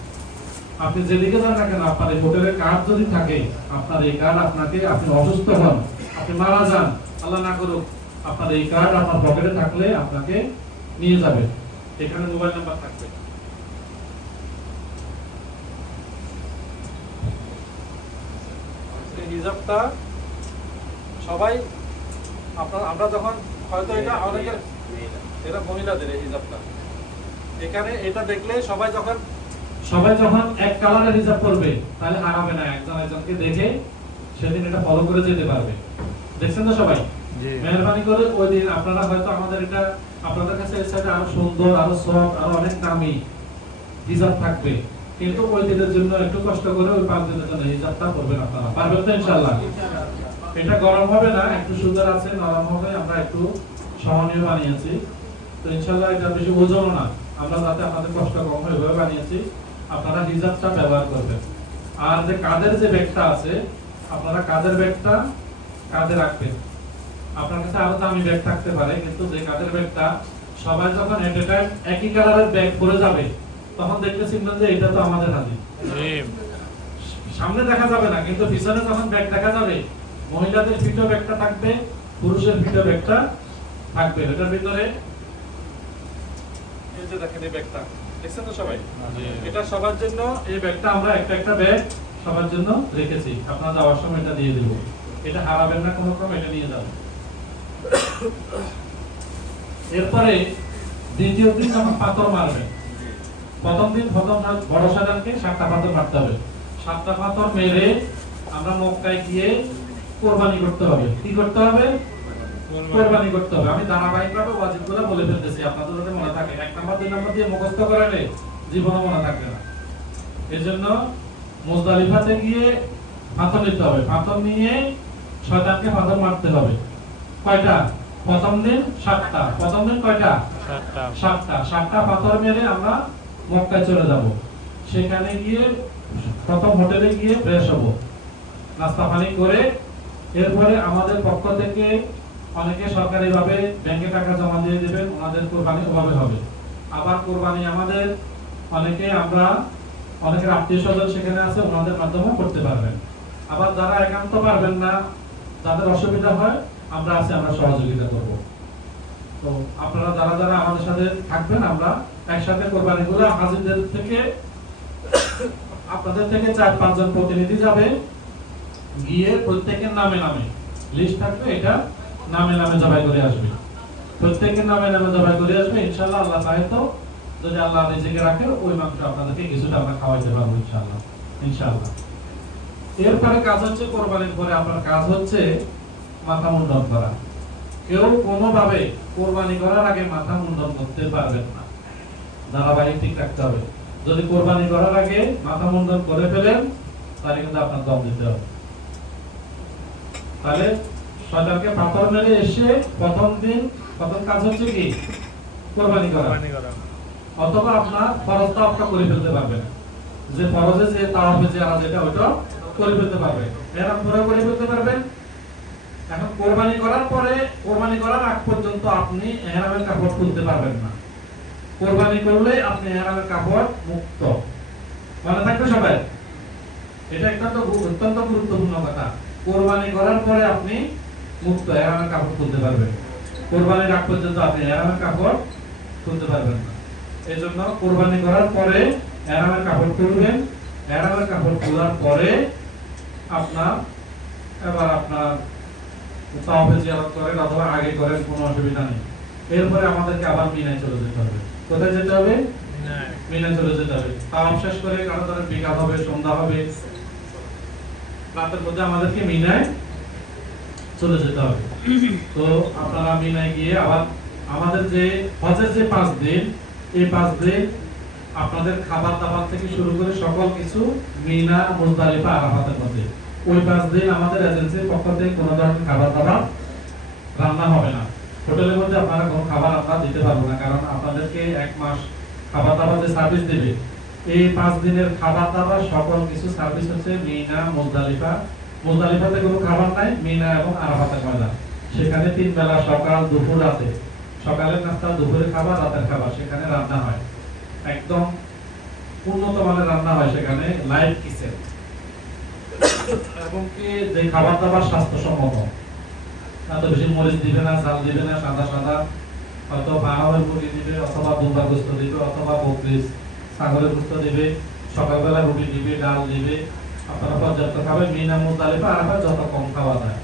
আপনি যেদিকে যান না কেন, আপনার এই হোটেলের কার্ড যদি থাকে, আপনার এই কার্ড আপনাকে, আপনি অসুস্থ হন, আপনি মারা যান, আল্লাহ না করুক, আপনার এই কার্ড আপনার পকেটে থাকলে আপনাকে নিয়ে যাবে। এখানে মোবাইল নাম্বার থাকবে। এই হিসাবটা সবাই, আমরা যখন হয়তো এটা অনেকের, এটা মহিলাদের এই হিসাবটা, এখানে এটা দেখলে সবাই যখন এক কালারের হিসাব করবে, তাহলে হারাবে না, একজন একজনকে দেখে সেদিন এটা ফলো করে যেতে পারবে। দেখছেন তো সবাই? মেহরবানি করে ওই দিন আপনারা হয়তো আমাদের এটা, আপনাদের কাছে এই সাইডে আরো সুন্দর, আরো সফট, আরো অনেক দামি হিসাব থাকবে, কিন্তু ওই দিনের জন্য একটু কষ্ট করে ওই 5 দিনের জন্য হিসাবটা করবেন। আপনারা পারবেন তো ইনশাআল্লাহ? এটা গরম হবে না, একটু সুন্দর আছে, নরম হবে, আমরা একটু সহনীয় বানিয়েছি। তো ইনশাআল্লাহ এটা বেশি ওজনও না, আমরা যাতে আপনাদের কষ্ট কম হয় ওইভাবে বানিয়েছি। আপনারা হিসাবটা ব্যবহার করবেন। আর যে কাঁধের যে ব্যাগটা আছে, আপনারা কাঁধের ব্যাগটা কাঁধে রাখবেন। আপনার কাছে আরো দামি ব্যাগ থাকতে পারে, কিন্তু যে কাঁধের ব্যাগটা, সবাই যখন এট এ টাইম একই কালারের ব্যাগ পরে যাবে, তখন দেখতে চিনবেন যে এটা তো আমাদের হাজি। সামনে দেখা যাবে না, কিন্তু পিছনে যখন ব্যাগ দেখা যাবে, মহিলাদের পিঠে ব্যাগটা থাকবে, পুরুষের পিঠে ব্যাগটা থাকবে। এটার ভিতরে এই যে দেখেন এই ব্যাগটা, দেখছেন তো সবাই? এটা সবার জন্য, এই ব্যাগটা আমরা একটা একটা ব্যাগ সবার জন্য রেখেছি। আপনারা যাওয়ার সময় এটা দিয়ে দেব, এটা হারাবেন না কোনো ক্রমে, এটা নিয়ে যাবেন। এরপরে দ্বিতীয় দিন যখন পাথর মারবেন, প্রথম দিন বড় সাজানকে 7টা পাথর মারতে হবে। 7টা পাথর মেরে আমরা মক্কায় গিয়ে কোরবানি করতে হবে। কি করতে হবে? কোরবানি করতে হবে। আমি ধারাবাহিকভাবে ওয়াজিবগুলো বলে ফেলতেছি, আপনাদের যাতে মনে থাকে। 1 নাম্বার 2 নাম্বার দিয়ে মুখস্থ করালে জীবনে মনে থাকবে না। এজন্য মুজদালিফাতে গিয়ে পাথর নিতে হবে। পাথর নিয়ে শয়তানকে পাথর মারতে হবে। কয়টা? প্রথম দিন 7টা। প্রথম দিন কয়টা? 7টা। 7টা পাথর মেরে আমরা মক্কায় চলে যাব। সেখানে গিয়ে প্রথম হোটেলে গিয়ে ফ্রেশ হব, নাস্তা পানি করে। এরপরে আমাদের পক্ষ থেকে অনেকে সরকারিভাবে ব্যাংকে টাকা জমা দিয়ে দেবেন, ওনাদের কোরবানি ওভাবে হবে। আবার কোরবানি আমাদের আমরা অনেকের আত্মীয় স্বজন সেখানে আছে, ওনাদের মাধ্যমেও করতে পারবেন। আবার যারা একান্ত পারবেন না, যাদের অসুবিধা হয়, আমরা সহযোগিতা করব। তো আপনারা যারা আমাদের সাথে থাকবেন, আমরা একসাথে কোরবানিগুলো হাজিদের থেকে, আপনাদের থেকে 4-5 জন প্রতিনিধি যাবে, গিয়ে প্রত্যেকের নামে নামে লিস্ট থাকবে, এটা নামে নামে জবাই করে আসবে। প্রত্যেকের নামে নামে জবাই করে আসবে। ইনশাআল্লাহ আল্লাহ চাহে তো, যদি আল্লাহ রিজিকে রাখে, ওই মাংস আপনাদেরকে কিছুটা আমরা খাওয়াইতে পারবো ইনশাআল্লাহ। ইনশাআল্লাহ। এরপরে কাজ হচ্ছে, কোরবানির পরে আপনার কাজ হচ্ছে মাথা মুন্ডন করা। কেউ কোনোভাবে কোরবানি করার আগে মাথা মুন্ডন করতে পারবেন না, ধারাবাহিক ঠিক রাখতে হবে। যদি কোরবানি করার আগে মাথা মুন্ডন করে ফেলেন, তাহলে কিন্তু আপনার দম দিতে হবে। তাহলে শয়তানকে পাথর মেরে এসে প্রথম কাজ হচ্ছে কি? কোরবানি করা। অথবা আপনার ফরজ তাওয়াফটা করে ফেলতে পারবেন, যে ফরজে যে তাওয়াফে যে আজ এটা ওইটা করে ফেলতে পারবেন, এরকম করে ফেলতে পারবেন। এখন কোরবানি করার পরে, কোরবানি করার আগ পর্যন্ত আপনি ইহরামের কাপড় খুলতে পারবেন না। কোরবানি করলে আপনি ইহরামের কাপড় মুক্ত। মনে থাকবে সবাই, এটা একটা তো অত্যন্ত গুরুত্বপূর্ণ কথা। কোরবানি করার পরে আপনি মুক্ত, ইহরামের কাপড় খুলতে পারবেন। কোরবানির আগ পর্যন্ত আপনি ইহরামের কাপড় খুলতে পারবেন না। এজন্য কোরবানি করার পরে ইহরামের কাপড় খুলবেন। ইহরামের কাপড় খোলার পরে আপনার তাওয়াফে জিয়ারত করেন অথবা আগে করেন, কোনো অসুবিধা নেই। এরপরে আমাদেরকে আবার মিনায় চলে যেতে হবে। কোথায় যেতে হবে? মিনায় চলে যেতে হবে। তাওয়াফ শেষ করে কারো ধরেন বিকাল হবে, সন্ধ্যা হবে, রাতের মধ্যে আমাদেরকে মিনায় চলে যেতে হবে। তো আপনারা মিনায় গিয়ে আবার আমাদের যে হজের যে 5 দিন, এই 5 দিন আপনাদের খাবার দাবার থেকে শুরু করে সকল কিছু মিনা, মুজদালিফা, আরাফাতের মধ্যে। ওই 5 দিন আমাদের এজেন্সির পক্ষ থেকে কোনো ধরনের খাবার দাবার রান্না হবে না। হোটেলের মধ্যে আপনারা কোনো খাবার আমরা দিতে পারবো না, কারণ আপনাদেরকে 1 মাস খাবার দাবার যে সার্ভিস দেবে, এই 5 দিনের খাবার দাবার সকল কিছু সার্ভিস হচ্ছে মিনা, মুজদালিফা। মুজদালিফাতে কোনো খাবার নাই, মিনা এবং আরাফাতের ময়দান। সেখানে 3 বেলা সকাল, দুপুর, রাতে, সকালের নাস্তা, দুপুরের খাবার, রাতের খাবার সেখানে রান্না হয়। একদম উন্নত মানের রান্না হয় সেখানে, লাইভ কিচেন, এবং কি যে খাবার দাবার স্বাস্থ্যসম্মত। এত বেশি মরিচ দিবে না, ঝাল দিবে না, সাদা সাদা, হয়তো বাহাওয়ের মুরগি দিবে, অথবা দুম্বার গোস্ত দিবে, অথবা বকরির ছাগলের গোস্ত দিবে, সকালবেলা রুটি দিবে, ডাল দিবে। আপনারা পর্যাপ্ত খাবেন। মিনা, মুজদালিফা, আরাফাত যত কম খাওয়া যায়,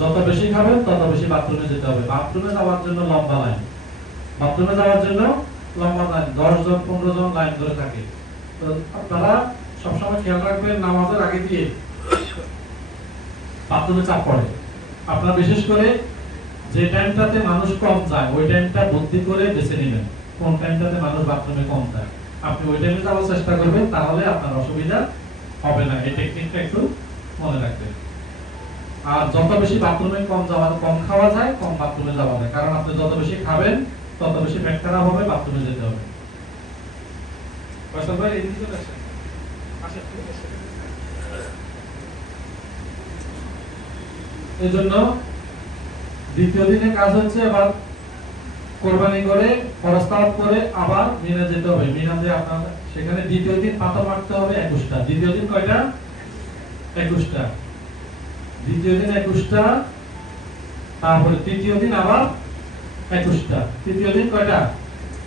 যত বেশি খাবেন তত বেশি বাথরুমে যেতে হবে। বাথরুমে যাওয়ার জন্য লম্বা লাইন, বাথরুমে যাওয়ার জন্য লম্বা লাইন, 10 জন 15 জন লাইন ধরে থাকে। তো আপনারা সবসময় খেয়াল রাখবেন, নামাজের আগে দিয়ে বাথরুমে চাপ পড়ে। আপনারা বিশেষ করে যে টাইমটাতে মানুষ কম যায় ওই টাইমটা বুদ্ধি করে বেছে নেবেন, কোন টাইমটাতে মানুষ বাথরুমে কম যায়। আপনি ওই টাইমে যাওয়ার চেষ্টা করবেন, তাহলে আপনার অসুবিধা হবে না। এই টেকনিকটা একটু মনে রাখবেন। আর যত বেশি বাথরুমে কম খাওয়া যায়, কম বাথরুমে যাওয়া যায়, কারণ আপনি যত বেশি খাবেন তত বেশি পেট খারাপ হবে, বাথরুমে যেতে হবে। ফয়সাল ভাই, এদিকে চলে আসেন। আসেন। এজন্য দ্বিতীয় দিনে কাজ হচ্ছে আবার কোরবানি করে, ফরজ তাওয়াফ করে আবার মিনা যেতে হবে। মিনাতে আপনার সেখানে দ্বিতীয় দিন পাথর মারতে হবে 21টা। দ্বিতীয় দিন কয়টা? 21টা। দ্বিতীয় দিন 21টা, তারপরে তৃতীয় দিন আবার 21টা। তৃতীয় দিন কয়টা?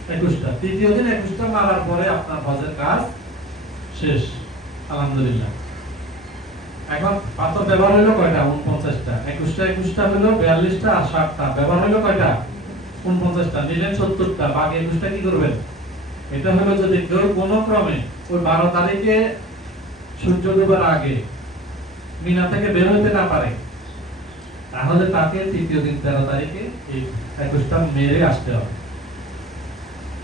21টা। তৃতীয় দিন 21টা মারার পরে আপনার হজের কাজ শেষ, আলহামদুলিল্লাহ। এখন পাথর ব্যবহার হলো কয়টা? 49টা। 21টা হলো 42টা, আর 60টা ব্যবহার হলো কয়টা? 49টা। নিলেন 70টা, বাকি 21টা কি করবেন? এটা হলো যদি কেউ কোনো ক্রমে ওই 12 তারিখে সূর্য ডোবার আগে মিনা থেকে বের হতে না পারে, তাহলে তাকে তৃতীয় দিন 13 তারিখে এই 21টা মেরে আসতে হবে।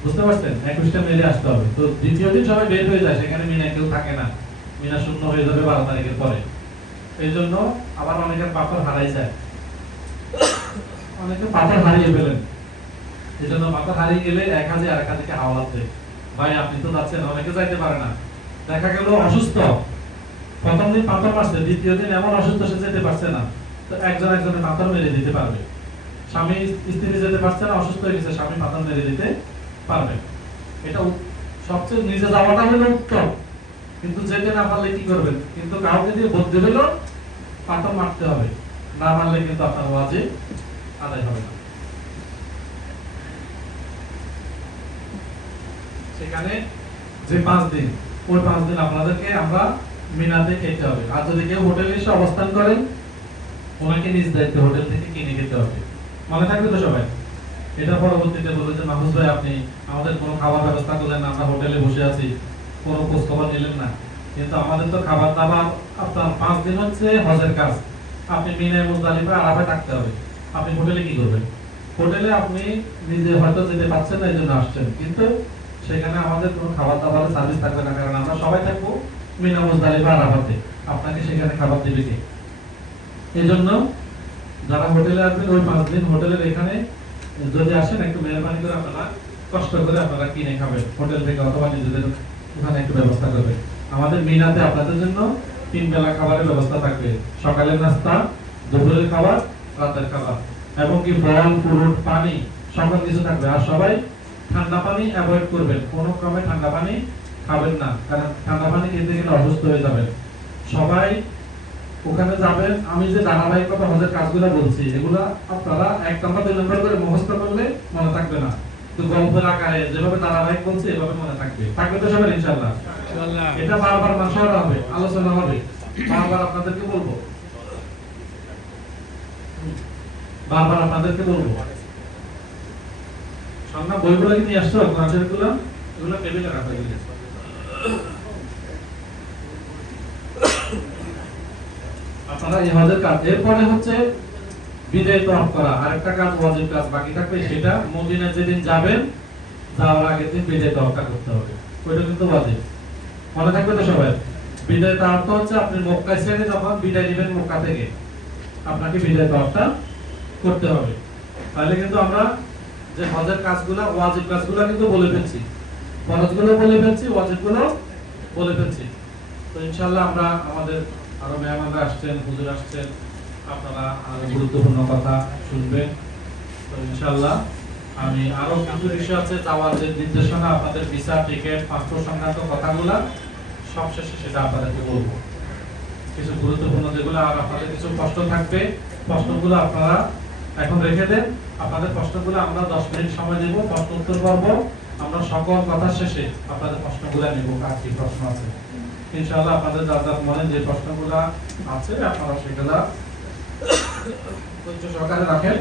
বুঝতে পারছেন? 21টা মেরে আসতে হবে। তো দ্বিতীয় দিন সবাই বের হয়ে যায়, সেখানে মিনা কেউ থাকে না, মিনা শূন্য হয়ে যাবে 12 তারিখের পরে। এই জন্য আবার অনেকের পাথর হারাই যায়, অনেকে পাথর হারিয়ে ফেলেন। এই জন্য পাথর হারিয়ে গেলে এক হাতে আর এক হাতে হাওয়া দেয়, ভাই আপনি তো যাচ্ছেন, অনেকে যাইতে পারে না। দেখা গেল অসুস্থ, প্রথম দিন পাথর মারছে, দ্বিতীয় দিন এমন অসুস্থ সে যেতে পারছে না, তো একজন একজনের পাথর মেরে দিতে পারবে। স্বামী স্ত্রী যেতে পারছে না, অসুস্থ হয়ে গেছে, স্বামী পাথর মেরে দিতে পারবে। এটা সবচেয়ে নিজে যাওয়াটা হলো উত্তম, কিন্তু যেতে না পারলে কি করবেন? কিন্তু কাউকে দিয়ে বলতে হলো পাথর মারতে হবে, না মারলে কিন্তু আপনার ওয়াজিব আদায় হবে না। সেখানে যে 5 দিন, ওই 5 দিন আপনাদেরকে আমরা মিনাতে খেতে হবে। আর যদি কেউ হোটেলে এসে অবস্থান করেন, ওনাকে নিজ দায়িত্বে হোটেল থেকে কিনে খেতে হবে। মনে থাকবে তো সবাই? এটা পরবর্তীতে বলে যে মাহফুজ ভাই আপনি আমাদের কোনো খাবার ব্যবস্থা করলেন না, আমরা হোটেলে বসে আছি, কোনো খোঁজ খবর নিলেন না। কিন্তু আমাদের তো খাবার দাবার, আপনার 5 দিন হচ্ছে হজের কাজ। আপনি মিনায়, মুজদালিফা, আরাফায় থাকতে হবে। আপনি হোটেলে কি করবেন? হোটেলে আপনি নিজে হয়তো যেতে পারছেন না, এই জন্য আসছেন, কিন্তু সেখানে আমাদের কোনো খাবার দাবারের সার্ভিস থাকবে না, কারণ আমরা সবাই থাকবো মিনা, মুজদালিফা, আরাফাতে। আপনাকে সেখানে খাবার দিবে কে? এই জন্য যারা হোটেলে আসবেন ওই 5 দিন হোটেলের এখানে যদি আসেন, একটু মেহরবানি করে আপনারা কষ্ট করে আপনারা কিনে খাবেন হোটেল থেকে, অথবা নিজেদের ওখানে একটু ব্যবস্থা করবেন। আমাদের মিনাতে আপনাদের জন্য 3 বেলা খাবারের ব্যবস্থা থাকবে, সকালের নাস্তা, দুপুরের খাবার, রাতের খাবার, এবং কি ফল, ফ্রুট, পানি সকল কিছু থাকবে। আর সবাই ঠান্ডা পানি অ্যাভয়েড করবেন, কোনো ক্রমে ঠান্ডা পানি খাবেন না, কারণ ঠান্ডা পানি খেতে গেলে অসুস্থ হয়ে যাবেন। সবাই ওখানে যাবেন, আমি যে ধারাবাহিকতা হজের কাজগুলো বলছি, এগুলা আপনারা 1 নম্বর 2 নম্বর করে মুখস্থ করলে মনে থাকবে না, তো গল্পের আকারে যেভাবে ধারাবাহিক বলছি এভাবে মনে থাকবে। থাকবে তো সবাই ইনশাআল্লাহ? এটা বারবার মাশাআল্লাহ হবে, আলোচনা হবে, বারবার আপনাদেরকে বলবো, বারবার আপনাদেরকে বলবো। আপনার বইগুলো কি নিয়ে আসছো কোরআন শরীফগুলো? এগুলো টেবিলে রাখা গেছে। আপনারা এই হজের কাজ, এরপরে হচ্ছে বিদায় তওয়াফ করা, আরেকটা কাজ ওয়াজিব কাজ বাকি থাকবে, সেটা মদিনা যেদিন যাবেন যাওয়ার আগের দিন বিদায় তওয়াফটা করতে হবে। ওইটা কিন্তু ওয়াজিব, মনে থাকবে তো সবাই। বিদায় তওয়াফ তো হচ্ছে আপনি মক্কা ছেড়ে যখন বিদায় নেবেন মক্কা থেকে, আপনাকে বিদায় তওয়াফটা করতে হবে। তাহলে কিন্তু আমরা যে হজের কাজগুলো, ওয়াজিব কাজগুলো কিন্তু বলে ফেলছি, ফরজগুলো বলে ফেলছি, ওয়াজিবগুলো বলে ফেলছি। তো ইনশাআল্লাহ আমরা আমাদের আরো মেহমানরা আসছেন, হুজুর আসছেন, আপনারা আরো গুরুত্বপূর্ণ কথা শুনবেন। তো ইনশাআল্লাহ আমি আরো কিছু বিষয় আছে, যাওয়ার যে নির্দেশনা, আপনাদের ভিসা, টিকিট, পাসপোর্ট সংক্রান্ত কথাগুলো সবশেষে সেটা আপনাদেরকে বলবো। কিছু গুরুত্বপূর্ণ যেগুলো, আর আপনাদের কিছু প্রশ্ন থাকবে, প্রশ্নগুলো আপনারা এখন রেখে দেন। আপনাদের প্রশ্নগুলো আমরা 10 মিনিট সময় দেব, প্রশ্ন উত্তর করব। আমরা সকল কথা শেষে আপনাদের প্রশ্নগুলো নেব, কার কি প্রশ্ন আছে। ইনশাআল্লাহ আপনাদের যার যার মনে যে প্রশ্নগুলো আছে আপনারা সেগুলো ধৈর্য সহকারে রাখেন।